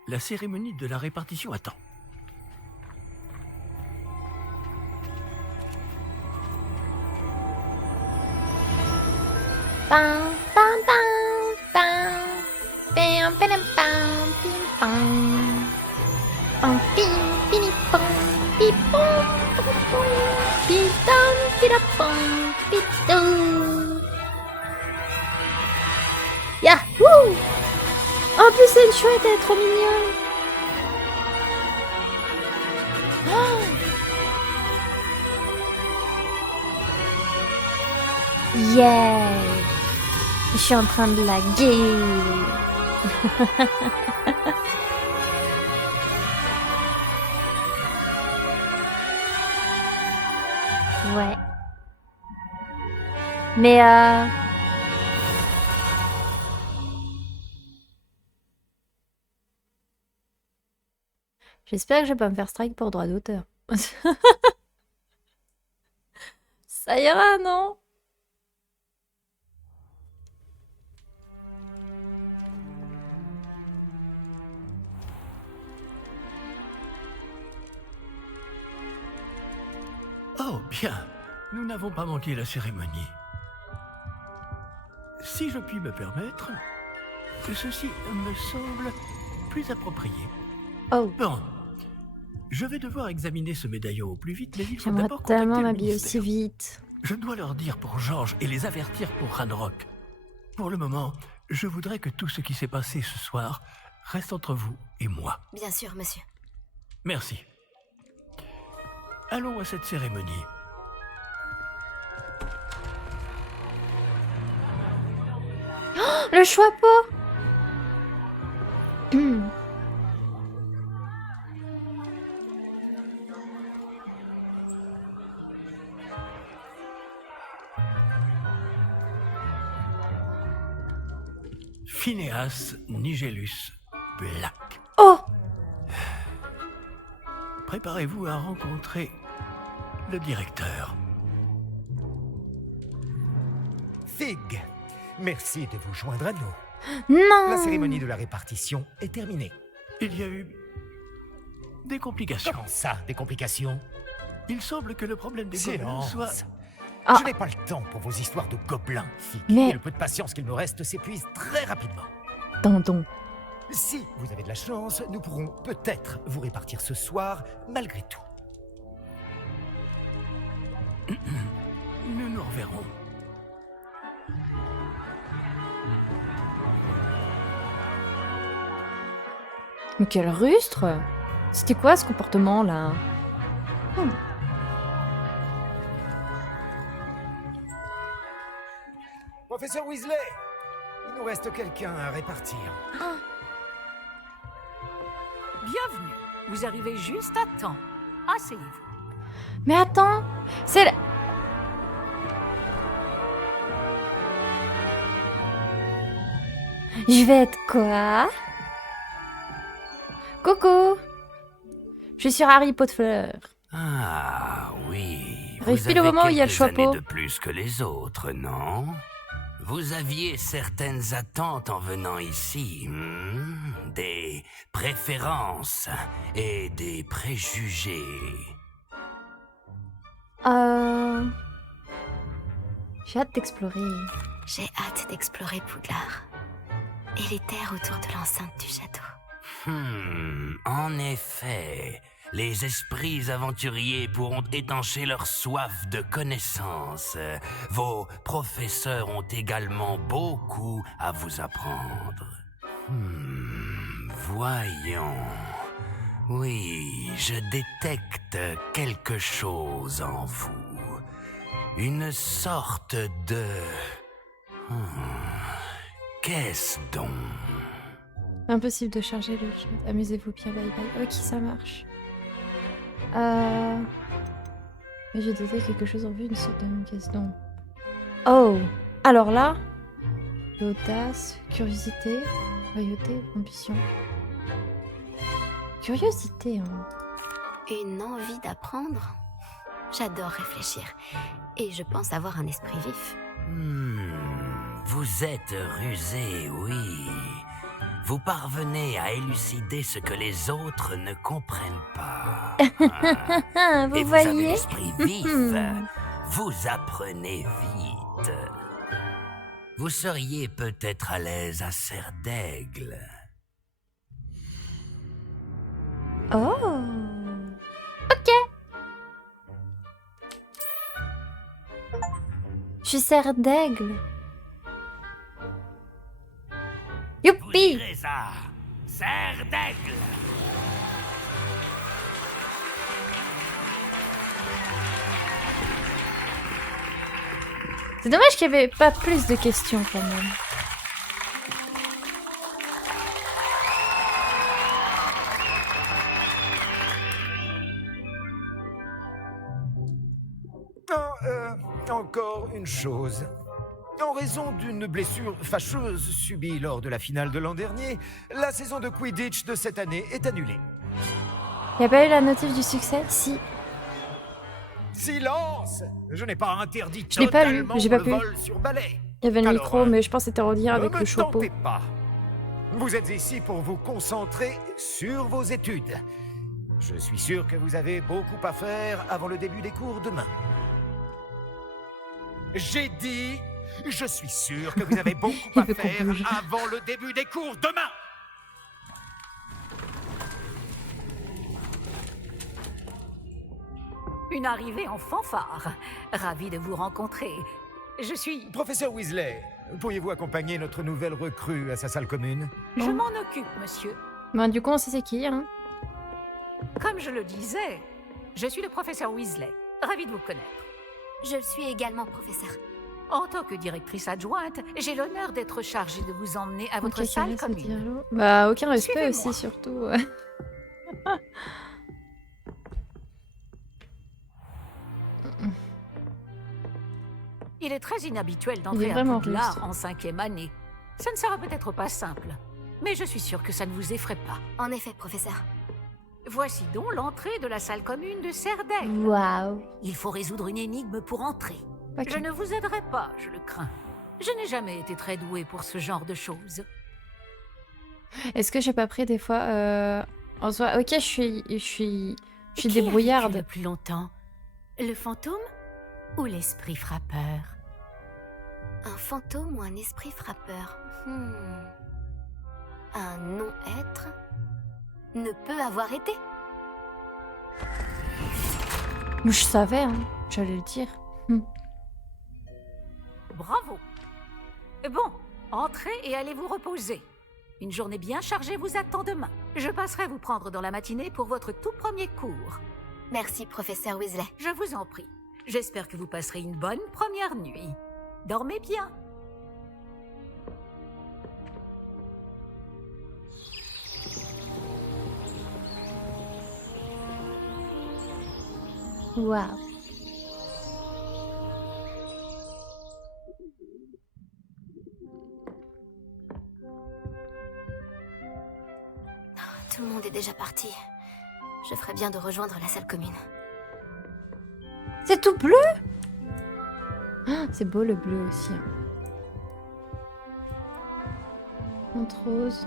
La cérémonie de la répartition attend. Pam, pam, pam, pam. Pam, pam, pam, pim, pam. Pam, pim, pim, pam, pim, pam, pam, pam. Pim, pam, pim, pam, pim, pam. Yahoo! En plus, c'est une chouette, elle est trop mignonne. Oh! Yeah! Je suis en train de laguer. Ouais. Mais j'espère que je vais pas me faire strike pour droit d'auteur. Ça ira, non? Oh, bien. Nous n'avons pas manqué la cérémonie. Si je puis me permettre, ceci me semble plus approprié. Oh. Bon. Je vais devoir examiner ce médaillon au plus vite, mais il faut J'aimerais d'abord tellement contacter le m'habiller aussi ministère. vite. Je dois leur dire pour Georges et les avertir pour Ranrock. Pour le moment, je voudrais que tout ce qui s'est passé ce soir reste entre vous et moi. Bien sûr, monsieur. Merci. Allons à cette cérémonie. Le chapeau. Phineas Nigellus Black. Oh! Préparez-vous à rencontrer le directeur. Fig, merci de vous joindre à nous. Non! La cérémonie de la répartition est terminée. Il y a eu des complications. Comment ça, des complications? Il semble que le problème des gobelins soit... Silence. Ah. Je n'ai pas le temps pour vos histoires de gobelins, Fig. Mais- Et le peu de patience qu'il me reste s'épuise très rapidement. Dindon. Si vous avez de la chance, nous pourrons peut-être vous répartir ce soir, malgré tout. Nous nous reverrons. Mais quel rustre! C'était quoi ce comportement là? Professeur Weasley, il nous reste quelqu'un à répartir. Bienvenue. Vous arrivez juste à temps. Asseyez-vous. Mais attends, c'est la... Je vais être quoi? Coucou! Je suis sur Harry Potter. Ah oui. Arrive Vous pile au avez moment où il y a le quelques années chapeau. de plus que les autres, non? Vous aviez certaines attentes en venant ici, des préférences et des préjugés. J'ai hâte d'explorer. J'ai hâte d'explorer Poudlard et les terres autour de l'enceinte du château. En effet, les esprits aventuriers pourront étancher leur soif de connaissances. Vos professeurs ont également beaucoup à vous apprendre. Voyons. Oui, je détecte quelque chose en vous. Une sorte de... Qu'est-ce donc? Impossible de charger le chat. Amusez-vous bien, bye bye. Ok, ça marche. Mais je disais quelque chose en vue, une sorte de caisse donc. Oh! Alors là, l'audace, curiosité, loyauté, ambition. curiosité. Hein. Une envie d'apprendre. J'adore réfléchir. Et je pense avoir un esprit vif. Vous êtes rusé, oui. Vous parvenez à élucider ce que les autres ne comprennent pas. Vous Et vous voyez avez l'esprit vif. Vous apprenez vite. Vous seriez peut-être à l'aise à Serre d'Aigle. Oh. Ok. Je suis Serre d'Aigle. Vous Youpi. direz ça, Serre d'Aigle. C'est dommage qu'il n'y avait pas plus de questions quand même. Encore une chose. En raison d'une blessure fâcheuse subie lors de la finale de l'an dernier, la saison de Quidditch de cette année est annulée. Il n'y a pas eu la notif du succès? Si. Silence! Je n'ai pas interdit Je l'ai pas lu, totalement j'ai pas le pu. vol sur balai. Il y avait le Alors, micro, mais je pense que c'était en lien Ne avec me le chapeau. tentez pas. Vous êtes ici pour vous concentrer sur vos études. Je suis sûr que vous avez beaucoup à faire avant le début des cours demain. J'ai dit, je suis sûr que vous avez beaucoup Il à veut qu'on faire bouge. avant le début des cours demain. Une arrivée en fanfare. Ravi de vous rencontrer. Je suis... Professeur Weasley, pourriez-vous accompagner notre nouvelle recrue à sa salle commune? Je m'en occupe, monsieur. Ben, du coup, on sait c'est qui, hein. Comme je le disais, je suis le professeur Weasley. Ravi de vous connaître. Je le suis également, professeur. En tant que directrice adjointe, j'ai l'honneur d'être chargée de vous emmener à votre Ok, salle carré, ça commune. tire l'eau. Bah, aucun respect Suivez-moi. aussi, surtout. Il est très inhabituel Il d'entrer est à vraiment Poudlard russe. en 5e année. Ça ne sera peut-être pas simple, mais je suis sûre que ça ne vous effraie pas. En effet, professeur. Voici donc l'entrée de la salle commune de Serdaigle. Waouh. Il faut résoudre une énigme pour entrer. Ok. Je ne vous aiderai pas, je le crains. Je n'ai jamais été très douée pour ce genre de choses. Est-ce que j'ai pas pris des fois en soi, ok, je suis Qui a vécu débrouillarde. le plus longtemps? Le fantôme ou l'esprit frappeur? Un fantôme ou un esprit frappeur? Un non-être ne peut avoir été. Je savais, hein. J'allais le dire. Bravo. Bon, entrez et allez vous reposer. Une journée bien chargée vous attend demain. Je passerai vous prendre dans la matinée pour votre tout premier cours. Merci, professeur Weasley. Je vous en prie. J'espère que vous passerez une bonne première nuit. Dormez bien. Waouh. Tout le monde est déjà parti. Je ferais bien de rejoindre la salle commune. C'est tout bleu? Ah, c'est beau le bleu aussi. Hein. Monte rose.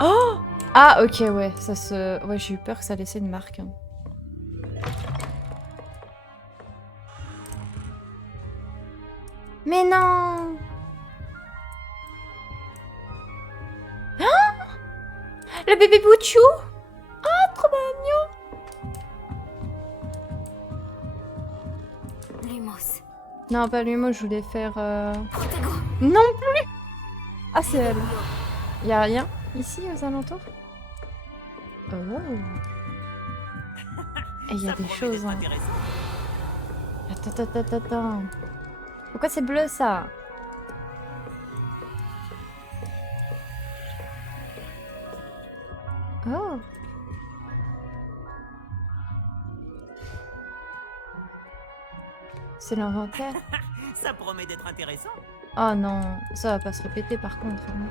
Oh! Ah, ok, ouais, ça se... Ouais, j'ai eu peur que ça laissait une marque. Hein. Mais non! Ah! Le bébé Bouchou! Ah, trop mignon! Lumos. Non, pas lui, moi je voulais faire... Protego. Non plus! Ah, c'est elle. Y a rien ici aux alentours? Oh. Et il y a des choses. Hein. Attends. Pourquoi c'est bleu ça? Oh. C'est l'inventaire. Ça promet d'être intéressant. Oh non, ça va pas se répéter par contre. Hein.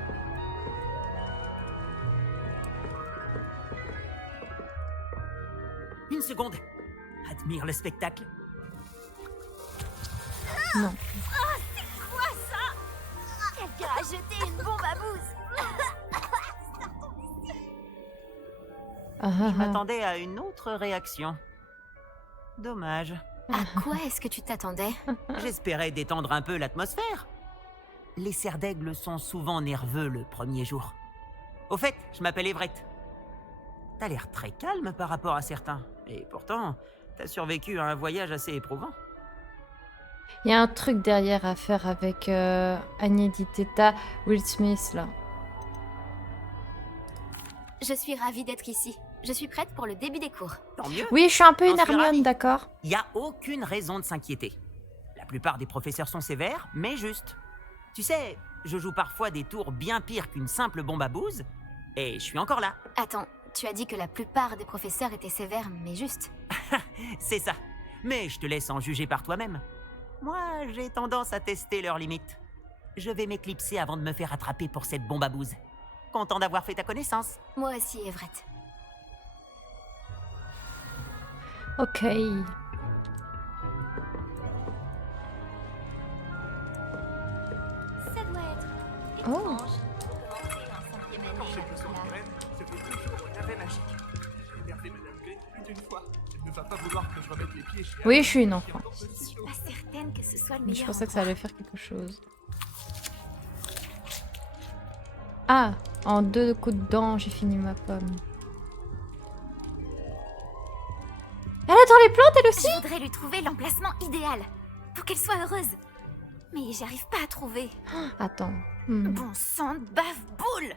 Une seconde. Admire le spectacle. Non. Oh, c'est quoi ça? Quelqu'un a jeté une bombe à bouse. Ah, Je ah, ah. m'attendais à une autre réaction. Dommage. À quoi est-ce que tu t'attendais? J'espérais détendre un peu l'atmosphère. Les cerfs d'aigle sont souvent nerveux le premier jour. Au fait, je m'appelle Everett. T'as l'air très calme par rapport à certains. Et pourtant, t'as survécu à un voyage assez éprouvant. Il y a un truc derrière à faire avec Agnès Teta, Will Smith là. Je suis ravie d'être ici. Je suis prête pour le début des cours. Tant mieux. Oui, je suis un peu J'en une suis Hermione, ravi. d'accord. Il n'y a aucune raison de s'inquiéter. La plupart des professeurs sont sévères, mais justes. Tu sais, je joue parfois des tours bien pires qu'une simple bombe à bouse, et je suis encore là. Attends, tu as dit que la plupart des professeurs étaient sévères, mais juste. C'est ça. Mais je te laisse en juger par toi-même. Moi, j'ai tendance à tester leurs limites. Je vais m'éclipser avant de me faire attraper pour cette bombe à bouse. Content d'avoir fait ta connaissance. Moi aussi, Everett. Ok. Ça doit être Oh. Oui, je suis une enfant. Je ne suis pas certaine que ce soit le Mais meilleur. je pensais que ça allait faire quelque chose. Ah, en 2 coups de dents, j'ai fini ma pomme. Elle attend les plantes, elle aussi? Je voudrais lui trouver l'emplacement idéal pour qu'elle soit heureuse. Mais j'arrive pas à trouver. Attends. Bon sang de bave-boule!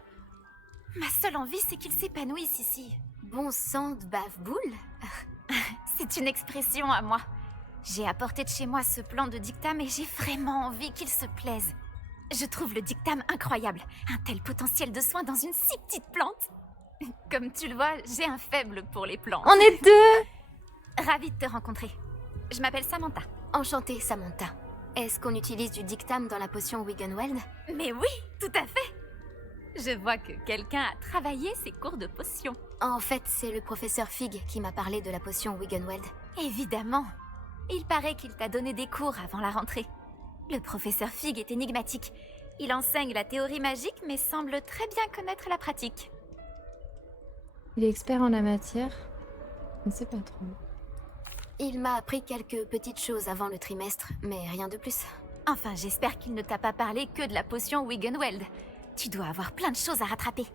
Ma seule envie, c'est qu'il s'épanouisse ici. Bon sang de bave-boule? C'est une expression à moi. J'ai apporté de chez moi ce plan de dictame et j'ai vraiment envie qu'il se plaise. Je trouve le dictame incroyable. Un tel potentiel de soin dans une si petite plante. Comme tu le vois, j'ai un faible pour les plantes. On est deux! Ravie de te rencontrer. Je m'appelle Samantha. Enchantée, Samantha. Est-ce qu'on utilise du dictame dans la potion Wiggenweld? Mais oui, tout à fait. Je vois que quelqu'un a travaillé ses cours de potions. En fait, c'est le professeur Fig qui m'a parlé de la potion Wiggenweld. Évidemment. Il paraît qu'il t'a donné des cours avant la rentrée. Le professeur Fig est énigmatique. Il enseigne la théorie magique, mais semble très bien connaître la pratique. Il est expert en la matière? Je ne sais pas trop. Il m'a appris quelques petites choses avant le trimestre, mais rien de plus. Enfin, j'espère qu'il ne t'a pas parlé que de la potion Wiggenweld. Tu dois avoir plein de choses à rattraper.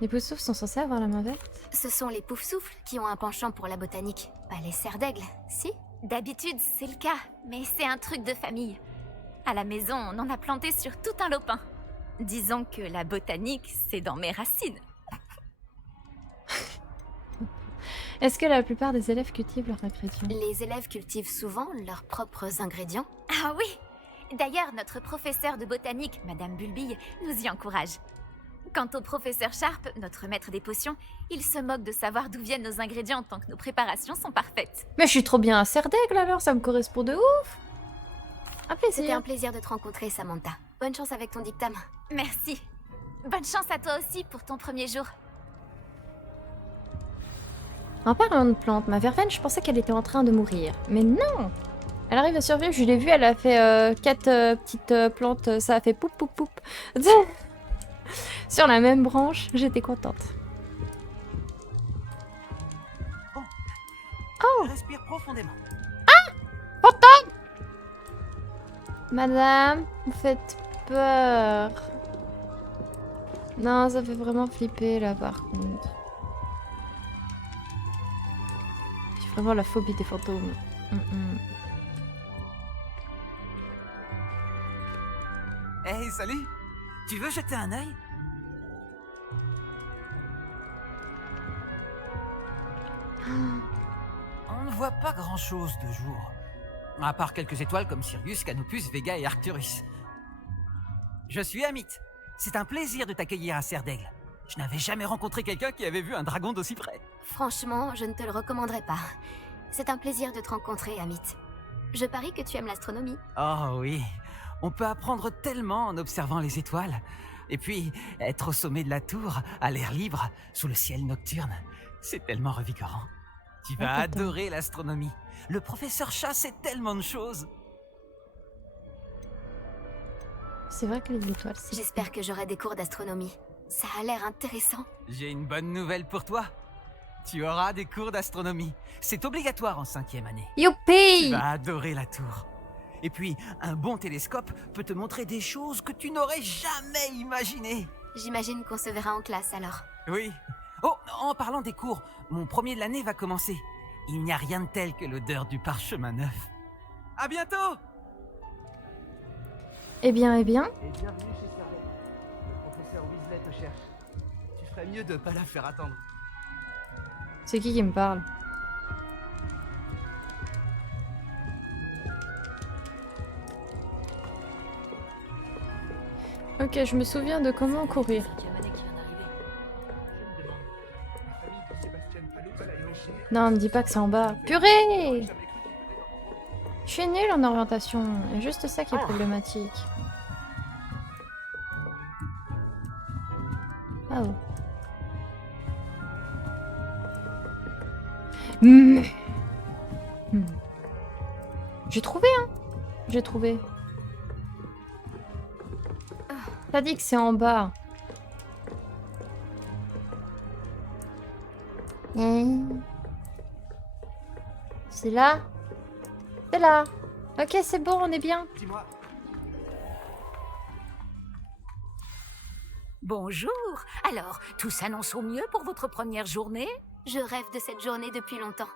Les poussoufles sont censés avoir la main verte? Ce sont les poufsouffles qui ont un penchant pour la botanique, pas les cerfs d'aigle, si? D'habitude, c'est le cas, mais c'est un truc de famille. À la maison, on en a planté sur tout un lopin. Disons que la botanique, c'est dans mes racines. Est-ce que la plupart des élèves cultivent leurs ingrédients? Les élèves cultivent souvent leurs propres ingrédients. Ah oui! D'ailleurs, notre professeur de botanique, Madame Bulbille, nous y encourage. Quant au professeur Sharp, notre maître des potions, il se moque de savoir d'où viennent nos ingrédients tant que nos préparations sont parfaites. Mais je suis trop bien un cerf d'aigle alors, ça me correspond de ouf! Un plaisir. C'était un plaisir de te rencontrer, Samantha. Bonne chance avec ton dictame. Merci. Bonne chance à toi aussi pour ton premier jour. En parlant de plantes, ma verveine, je pensais qu'elle était en train de mourir. Mais non! Elle arrive à survivre, je l'ai vue, elle a fait 4 petites plantes, ça a fait poup poup poup. Sur la même branche, j'étais contente. Oh! Respire profondément. Ah! Fantôme! Madame, vous faites peur. Non, ça fait vraiment flipper là par contre. J'ai vraiment la phobie des fantômes. Hey, salut! Tu veux jeter un œil? On ne voit pas grand-chose de jour. À part quelques étoiles comme Sirius, Canopus, Vega et Arcturus. Je suis Amit. C'est un plaisir de t'accueillir à Cerf d'Aigle. Je n'avais jamais rencontré quelqu'un qui avait vu un dragon d'aussi près. Franchement, je ne te le recommanderais pas. C'est un plaisir de te rencontrer, Amit. Je parie que tu aimes l'astronomie. Oh oui, on peut apprendre tellement en observant les étoiles. Et puis, être au sommet de la tour, à l'air libre, sous le ciel nocturne, c'est tellement revigorant. Tu vas Ah, putain. adorer l'astronomie. Le professeur Chat sait tellement de choses. C'est vrai que les étoiles, c'est... J'espère que j'aurai des cours d'astronomie. Ça a l'air intéressant. J'ai une bonne nouvelle pour toi. Tu auras des cours d'astronomie. C'est obligatoire en 5e année. Tu Youpi! vas adorer la tour. Et puis, un bon télescope peut te montrer des choses que tu n'aurais jamais imaginées. J'imagine qu'on se verra en classe alors. Oui. Oh, en parlant des cours, mon premier de l'année va commencer. Il n'y a rien de tel que l'odeur du parchemin neuf. À bientôt! Eh bien, Et bienvenue chez Sardaigne. Le professeur Weasley te cherche. Tu ferais mieux de pas la faire attendre. c'est qui me parle? Ok, je me souviens de comment courir. Non, me dis pas que c'est en bas. Purée! Je suis nulle en orientation. Il y a juste ça qui est problématique. Ah oh. Hmm. Hmm. J'ai trouvé, hein. J'ai trouvé. T'as dit que c'est en bas. C'est là? C'est là. Ok, c'est bon, on est bien. Dis-moi, Bonjour. Alors, tout s'annonce au mieux pour votre première journée? Je rêve de cette journée depuis longtemps.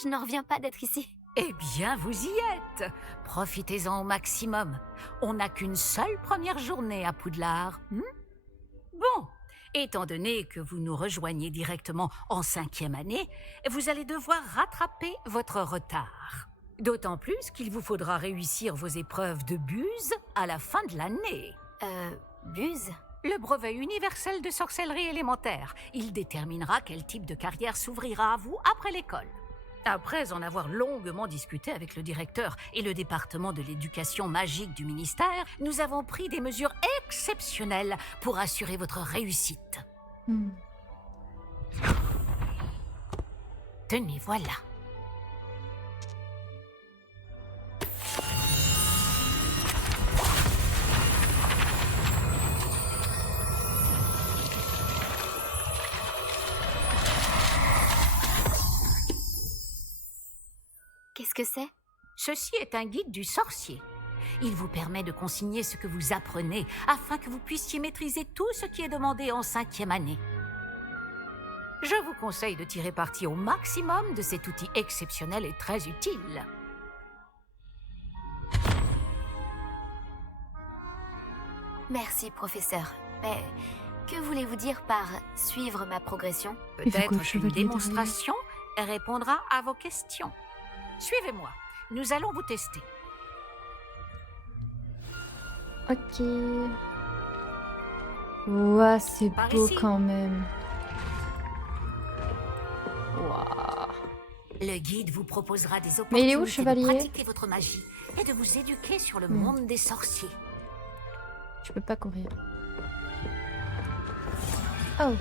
Je n'en reviens pas d'être ici. Eh bien, vous y êtes. Profitez-en au maximum. On n'a qu'une seule première journée à Poudlard. Bon, étant donné que vous nous rejoignez directement en 5e année, vous allez devoir rattraper votre retard. D'autant plus qu'il vous faudra réussir vos épreuves de buse à la fin de l'année. Buse? Le brevet universel de sorcellerie élémentaire. Il déterminera quel type de carrière s'ouvrira à vous après l'école. Après en avoir longuement discuté avec le directeur et le département de l'éducation magique du ministère, nous avons pris des mesures exceptionnelles pour assurer votre réussite. Hmm. Tenez, voilà. Qu'est-ce que c'est? Ceci est un guide du sorcier. Il vous permet de consigner ce que vous apprenez afin que vous puissiez maîtriser tout ce qui est demandé en 5e année. Je vous conseille de tirer parti au maximum de cet outil exceptionnel et très utile. Merci, professeur. Mais que voulez-vous dire par suivre ma progression? Il faut Peut-être que le qu'une chevalier démonstration répondra à vos questions. Suivez-moi, nous allons vous tester. Ok. Ouah, c'est Par beau ici. quand même. Ouah. Le guide vous proposera des Mais il est où, opportunités chevalier? de pratiquer votre magie et de vous éduquer sur le monde des sorciers. Je peux pas courir. Oh.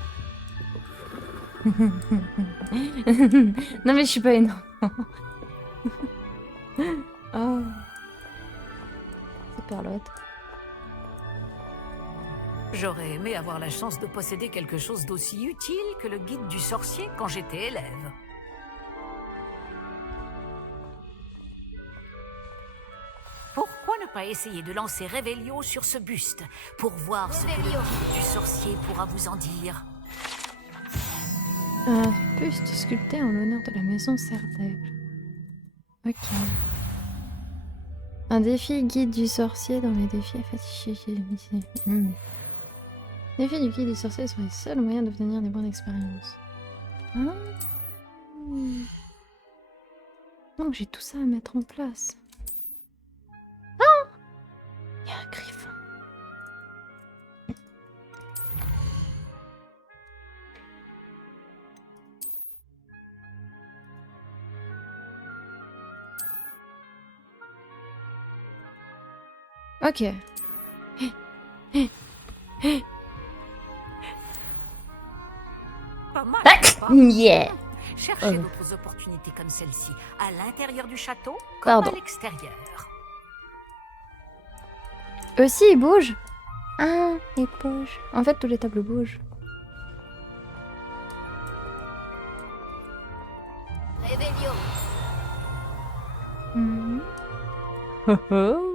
Non mais je suis pas énorme. Oh. C'est Perlotte. J'aurais aimé avoir la chance de posséder quelque chose d'aussi utile que le guide du sorcier quand j'étais élève. Pourquoi ne pas essayer de lancer Révélio sur ce buste pour voir ce que le guide du sorcier pourra vous en dire? Un buste sculpté en l'honneur de la maison Serdaigle. Ok. Un défi guide du sorcier dans les défis affichés. Défi du guide du sorcier sont les seuls moyens d'obtenir des points d'expérience. Ah. Donc j'ai tout ça à mettre en place. Ah! Il y a un griffon. Ok. Pas mal, Ah, pas yeah. Cherchez d'autres opportunités comme celle-ci, à l'intérieur du château comme Pardon. à l'extérieur. Eux aussi, ils bougent. Ah, ils bougent. En fait, tous les tableaux bougent. Réveillon. Mhm. Oh oh.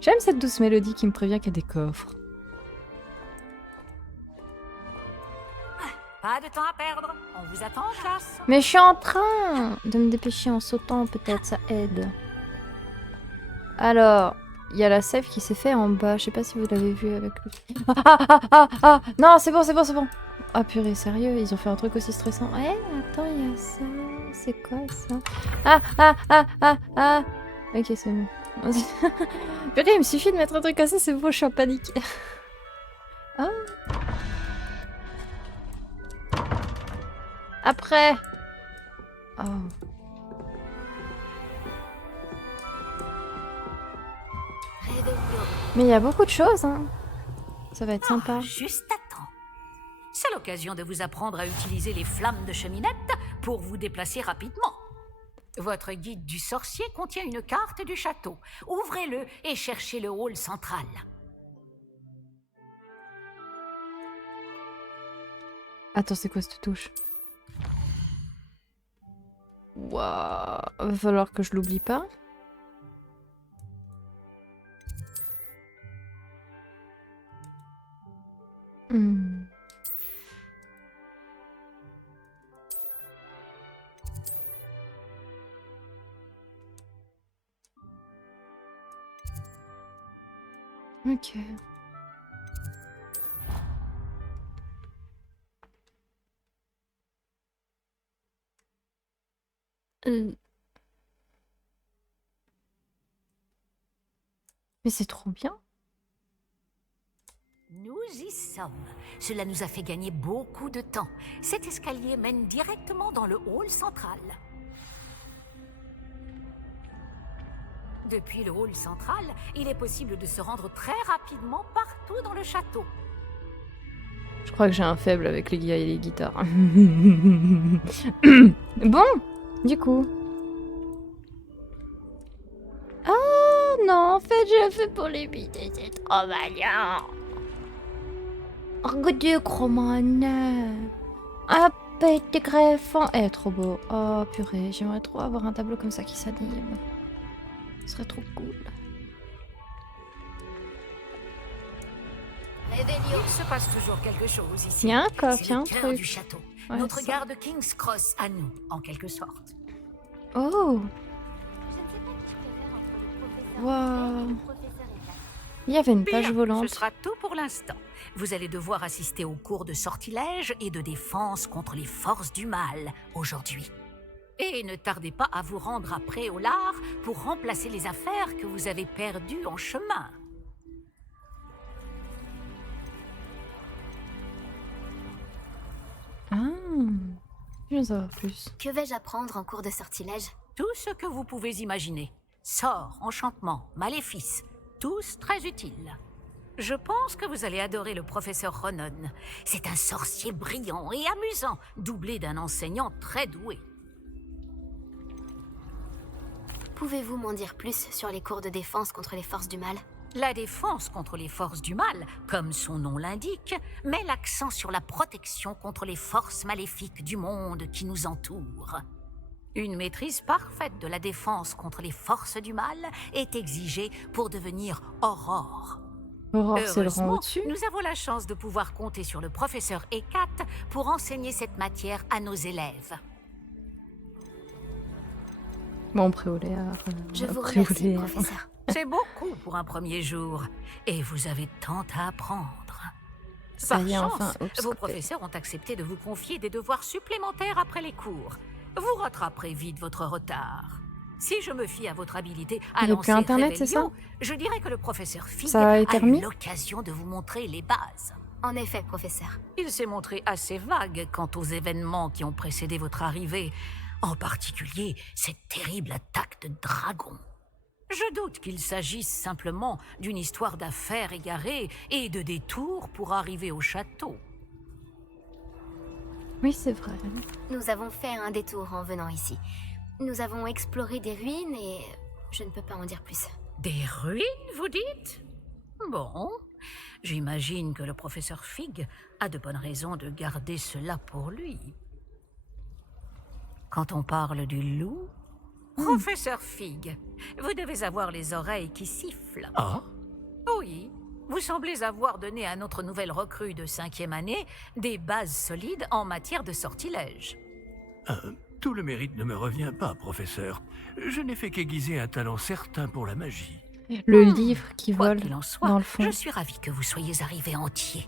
J'aime cette douce mélodie qui me prévient qu'il y a des coffres. Pas de temps à perdre, on vous attend en classe. Mais je suis en train de me dépêcher en sautant, peut-être ça aide. Alors, il y a la sève qui s'est fait en bas. Je sais pas si vous l'avez vu avec le... Ah. Non, c'est bon, c'est bon, c'est bon. Ah purée, sérieux, ils ont fait un truc aussi stressant. Eh, attends, il y a ça. C'est quoi ça? Ah. Ok, c'est bon. Purée, il me suffit de mettre un truc comme ça, c'est bon, je suis en panique. Ah. Après. Oh. Réveillon. Mais il y a beaucoup de choses, hein. Ça va être sympa. Ah, juste à temps. C'est l'occasion de vous apprendre à utiliser les flammes de cheminette pour vous déplacer rapidement. Votre guide du sorcier contient une carte du château. Ouvrez-le et cherchez le hall central. Attends, c'est quoi cette touche? Waouh, va falloir que je l'oublie pas. Hmm. Ok. Mais c'est trop bien. Nous y sommes. Cela nous a fait gagner beaucoup de temps. Cet escalier mène directement dans le hall central. Depuis le hall central, il est possible de se rendre très rapidement partout dans le château. Je crois que j'ai un faible avec les gars et les guitares. Bon, du coup. Ah non, en fait, je le fais pour les bides, c'est trop vaillant. Regardez, Cromane. Ah, petit greffon. Eh, trop beau. Oh, purée, j'aimerais trop avoir un tableau comme ça qui s'anime. Ce serait trop cool. Réveillon. Il se passe toujours quelque chose ici. Il y a un coffre, C'est il y a le un cœur truc. du château. Ouais, Notre ça. garde King's Cross à nous, en quelque sorte. Oh, waouh. Il y avait une page Bien, volante. ce sera tout pour l'instant. Vous allez devoir assister aux cours de sortilège et de défense contre les forces du mal aujourd'hui. Et ne tardez pas à vous rendre à Préolard pour remplacer les affaires que vous avez perdues en chemin. Ah, je veux en savoir plus. Que vais-je apprendre en cours de sortilège? Tout ce que vous pouvez imaginer. Sorts, enchantements, maléfices, tous très utiles. Je pense que vous allez adorer le professeur Ronon. C'est un sorcier brillant et amusant, doublé d'un enseignant très doué. Pouvez-vous m'en dire plus sur les cours de défense contre les forces du mal? La défense contre les forces du mal, comme son nom l'indique, met l'accent sur la protection contre les forces maléfiques du monde qui nous entoure. Une maîtrise parfaite de la défense contre les forces du mal est exigée pour devenir Aurore. Aurore, c'est le rang Heureusement, au-dessus. nous avons la chance de pouvoir compter sur le professeur Hécate pour enseigner cette matière à nos élèves. Bon, Préoléar. Je vous remercie, professeur. C'est beaucoup pour un premier jour, et vous avez tant à apprendre. Ça Par y est, chance, enfin. Oups, vos coupé. professeurs ont accepté de vous confier des devoirs supplémentaires après les cours. Vous rattraperez vite votre retard. Si je me fie à votre habilité à Il y a lancer plus Internet, c'est ça? Rébellion, je dirais que le professeur Fig Ça a été eu remis? l'occasion de vous montrer les bases. En effet, professeur. Il s'est montré assez vague quant aux événements qui ont précédé votre arrivée, en particulier cette terrible attaque de dragon. Je doute qu'il s'agisse simplement d'une histoire d'affaires égarées et de détours pour arriver au château. Oui, c'est vrai. Nous avons fait un détour en venant ici. Nous avons exploré des ruines et je ne peux pas en dire plus. Des ruines, vous dites? Bon, j'imagine que le professeur Fig a de bonnes raisons de garder cela pour lui. Quand on parle du loup... Professeur Fig, vous devez avoir les oreilles qui sifflent. Ah? Oui, vous semblez avoir donné à notre nouvelle recrue de 5e année des bases solides en matière de sortilège. Tout le mérite ne me revient pas, professeur. Je n'ai fait qu'aiguiser un talent certain pour la magie. Le livre qui Quoi vole qu'il en soit, dans le fond. je suis ravie que vous soyez arrivés entiers.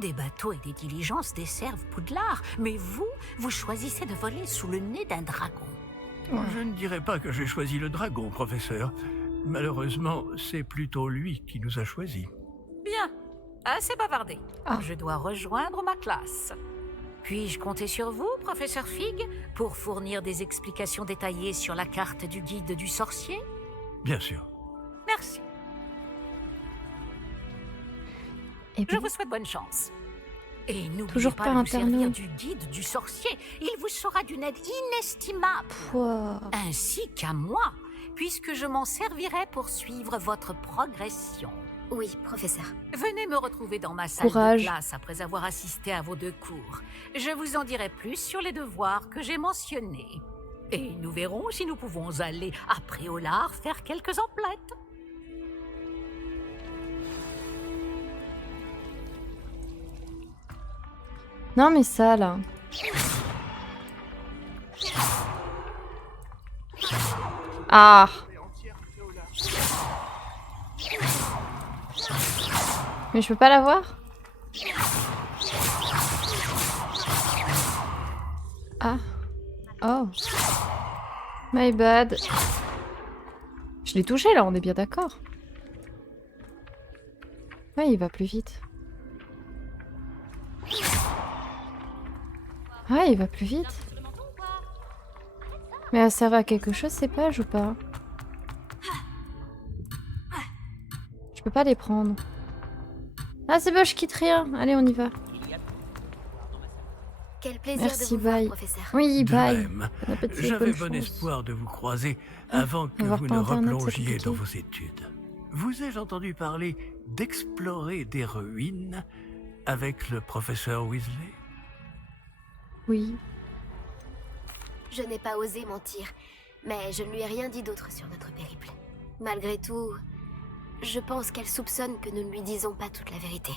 Des bateaux et des diligences desservent Poudlard, mais vous choisissez de voler sous le nez d'un dragon. Je ne dirais pas que j'ai choisi le dragon, professeur. Malheureusement, c'est plutôt lui qui nous a choisis. Bien, assez bavardé. Ah. Je dois rejoindre ma classe. Puis-je compter sur vous, professeur Fig, pour fournir des explications détaillées sur la carte du guide du sorcier? Bien sûr. Merci. Et Je puis, vous souhaite bonne chance. Et n'oubliez Toujours pas pas de un vous servir perno. du guide du sorcier. Il vous sera d'une aide inestimable. Pouah. Ainsi qu'à moi, puisque je m'en servirai pour suivre votre progression. Oui, professeur. Venez me retrouver dans ma salle Courage. de classe après avoir assisté à vos 2 cours. Je vous en dirai plus sur les devoirs que j'ai mentionnés. Et nous verrons si nous pouvons aller à Préolard faire quelques emplettes. Non, mais ça, là. Ah. Mais je peux pas l'avoir? Ah. Oh. My bad. Je l'ai touché, là, on est bien d'accord. Ouais, il va plus vite. Ouais, il va plus vite. Mais elle sert à quelque chose ces pages ou pas? Je peux pas les prendre. Ah, c'est bon, je quitte rien. Allez, on y va. Quel plaisir Merci, de vous voir, bye. professeur. Oui, De bye. même. Bon appétit, J'avais bonne bon chance. espoir de vous croiser avant que voir vous par ne Internet, c'est replongiez compliqué. dans vos études. Vous ai-je entendu parler d'explorer des ruines avec le professeur Weasley? Oui. Je n'ai pas osé mentir, mais je ne lui ai rien dit d'autre sur notre périple. Malgré tout, je pense qu'elle soupçonne que nous ne lui disons pas toute la vérité.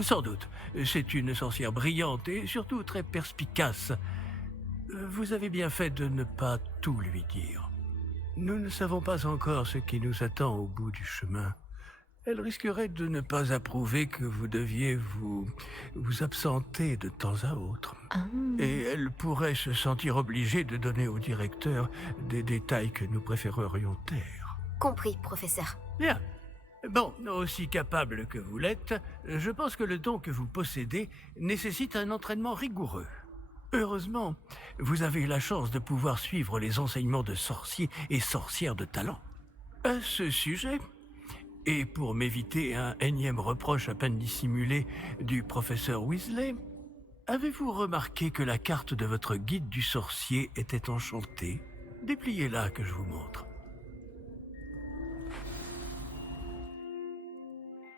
Sans doute. C'est une sorcière brillante et surtout très perspicace. Vous avez bien fait de ne pas tout lui dire. Nous ne savons pas encore ce qui nous attend au bout du chemin. Elle risquerait de ne pas approuver que vous deviez vous absenter de temps à autre. Ah. Et elle pourrait se sentir obligée de donner au directeur des détails que nous préférerions taire. Compris, professeur. Bien. Bon, aussi capable que vous l'êtes, je pense que le don que vous possédez nécessite un entraînement rigoureux. Heureusement, vous avez la chance de pouvoir suivre les enseignements de sorciers et sorcières de talent. À ce sujet, et pour m'éviter un énième reproche à peine dissimulé du professeur Weasley, avez-vous remarqué que la carte de votre guide du sorcier était enchantée? Dépliez-la que je vous montre.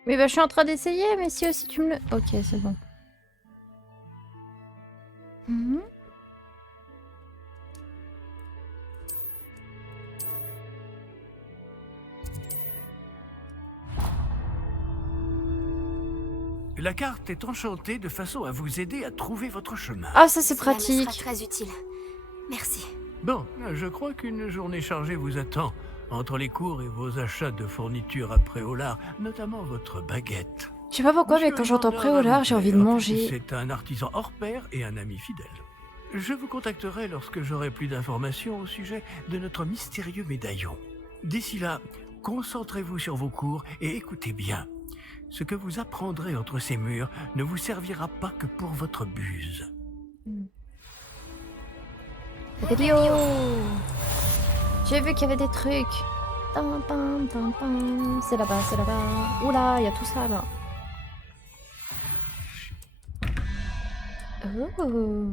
Mais bah, je suis en train d'essayer, messieurs, si tu me le... Ok, c'est bon. Mhm. La carte est enchantée de façon à vous aider à trouver votre chemin. Ah, ça c'est Cela me pratique. sera très utile. Merci. Bon, je crois qu'une journée chargée vous attend, entre les cours et vos achats de fournitures à Préolard, notamment votre baguette. Je sais pas pourquoi, mais Monsieur quand j'entends Mandor Préolard, j'ai envie de Valentine, manger. C'est un artisan hors pair et un ami fidèle. Je vous contacterai lorsque j'aurai plus d'informations au sujet de notre mystérieux médaillon. D'ici là, concentrez-vous sur vos cours et écoutez bien. Ce que vous apprendrez entre ces murs ne vous servira pas que pour votre buse. Des bio. J'ai vu qu'il y avait des trucs. C'est là-bas, c'est là-bas. Oula, il y a tout ça là. Oh.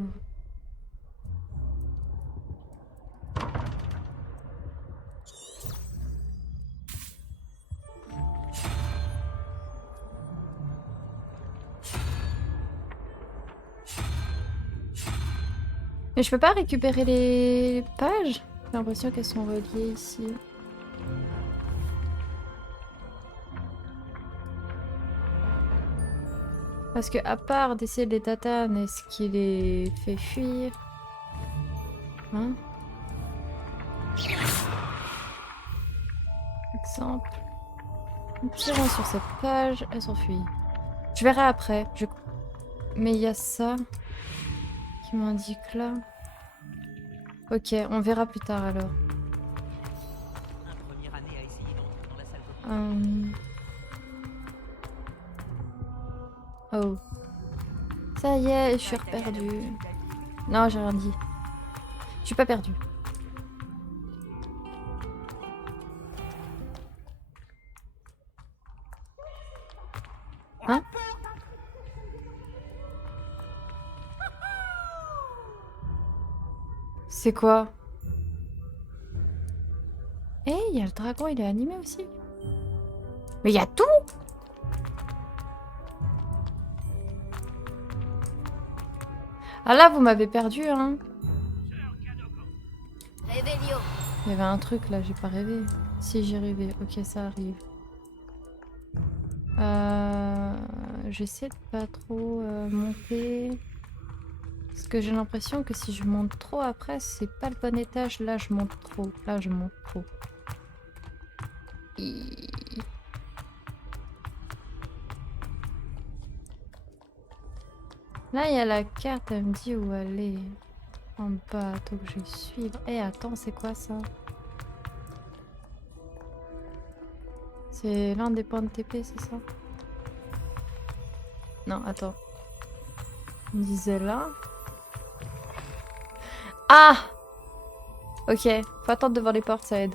Mais je peux pas récupérer les pages? J'ai l'impression qu'elles sont reliées ici. Parce que à part d'essayer de les tatanes, est-ce qu'il les fait fuir? Hein? Exemple. En tirant sur cette page, elle s'enfuit. Je verrai après. Mais il y a ça qui m'indique là. Ok, on verra plus tard alors. Oh. Ça y est, je suis reperdue. Non, j'ai rien dit. Je suis pas perdue. Hein? C'est quoi? Eh, il y a le dragon, il est animé aussi. Mais il y a tout! Ah là, vous m'avez perdu, hein. Réveillon. Il y avait un truc là, j'ai pas rêvé. Si, j'ai rêvé. Ok, ça arrive. J'essaie de pas trop monter. Parce que j'ai l'impression que si je monte trop après, c'est pas le bon étage. Là, je monte trop. Là, je monte trop. Là, il y a la carte, elle me dit où aller. En bas, donc je vais suivre. Eh, attends, c'est quoi ça? C'est l'un des points de TP, c'est ça? Non, attends. Il me disait là. Ah! Ok, faut attendre devant les portes, ça aide.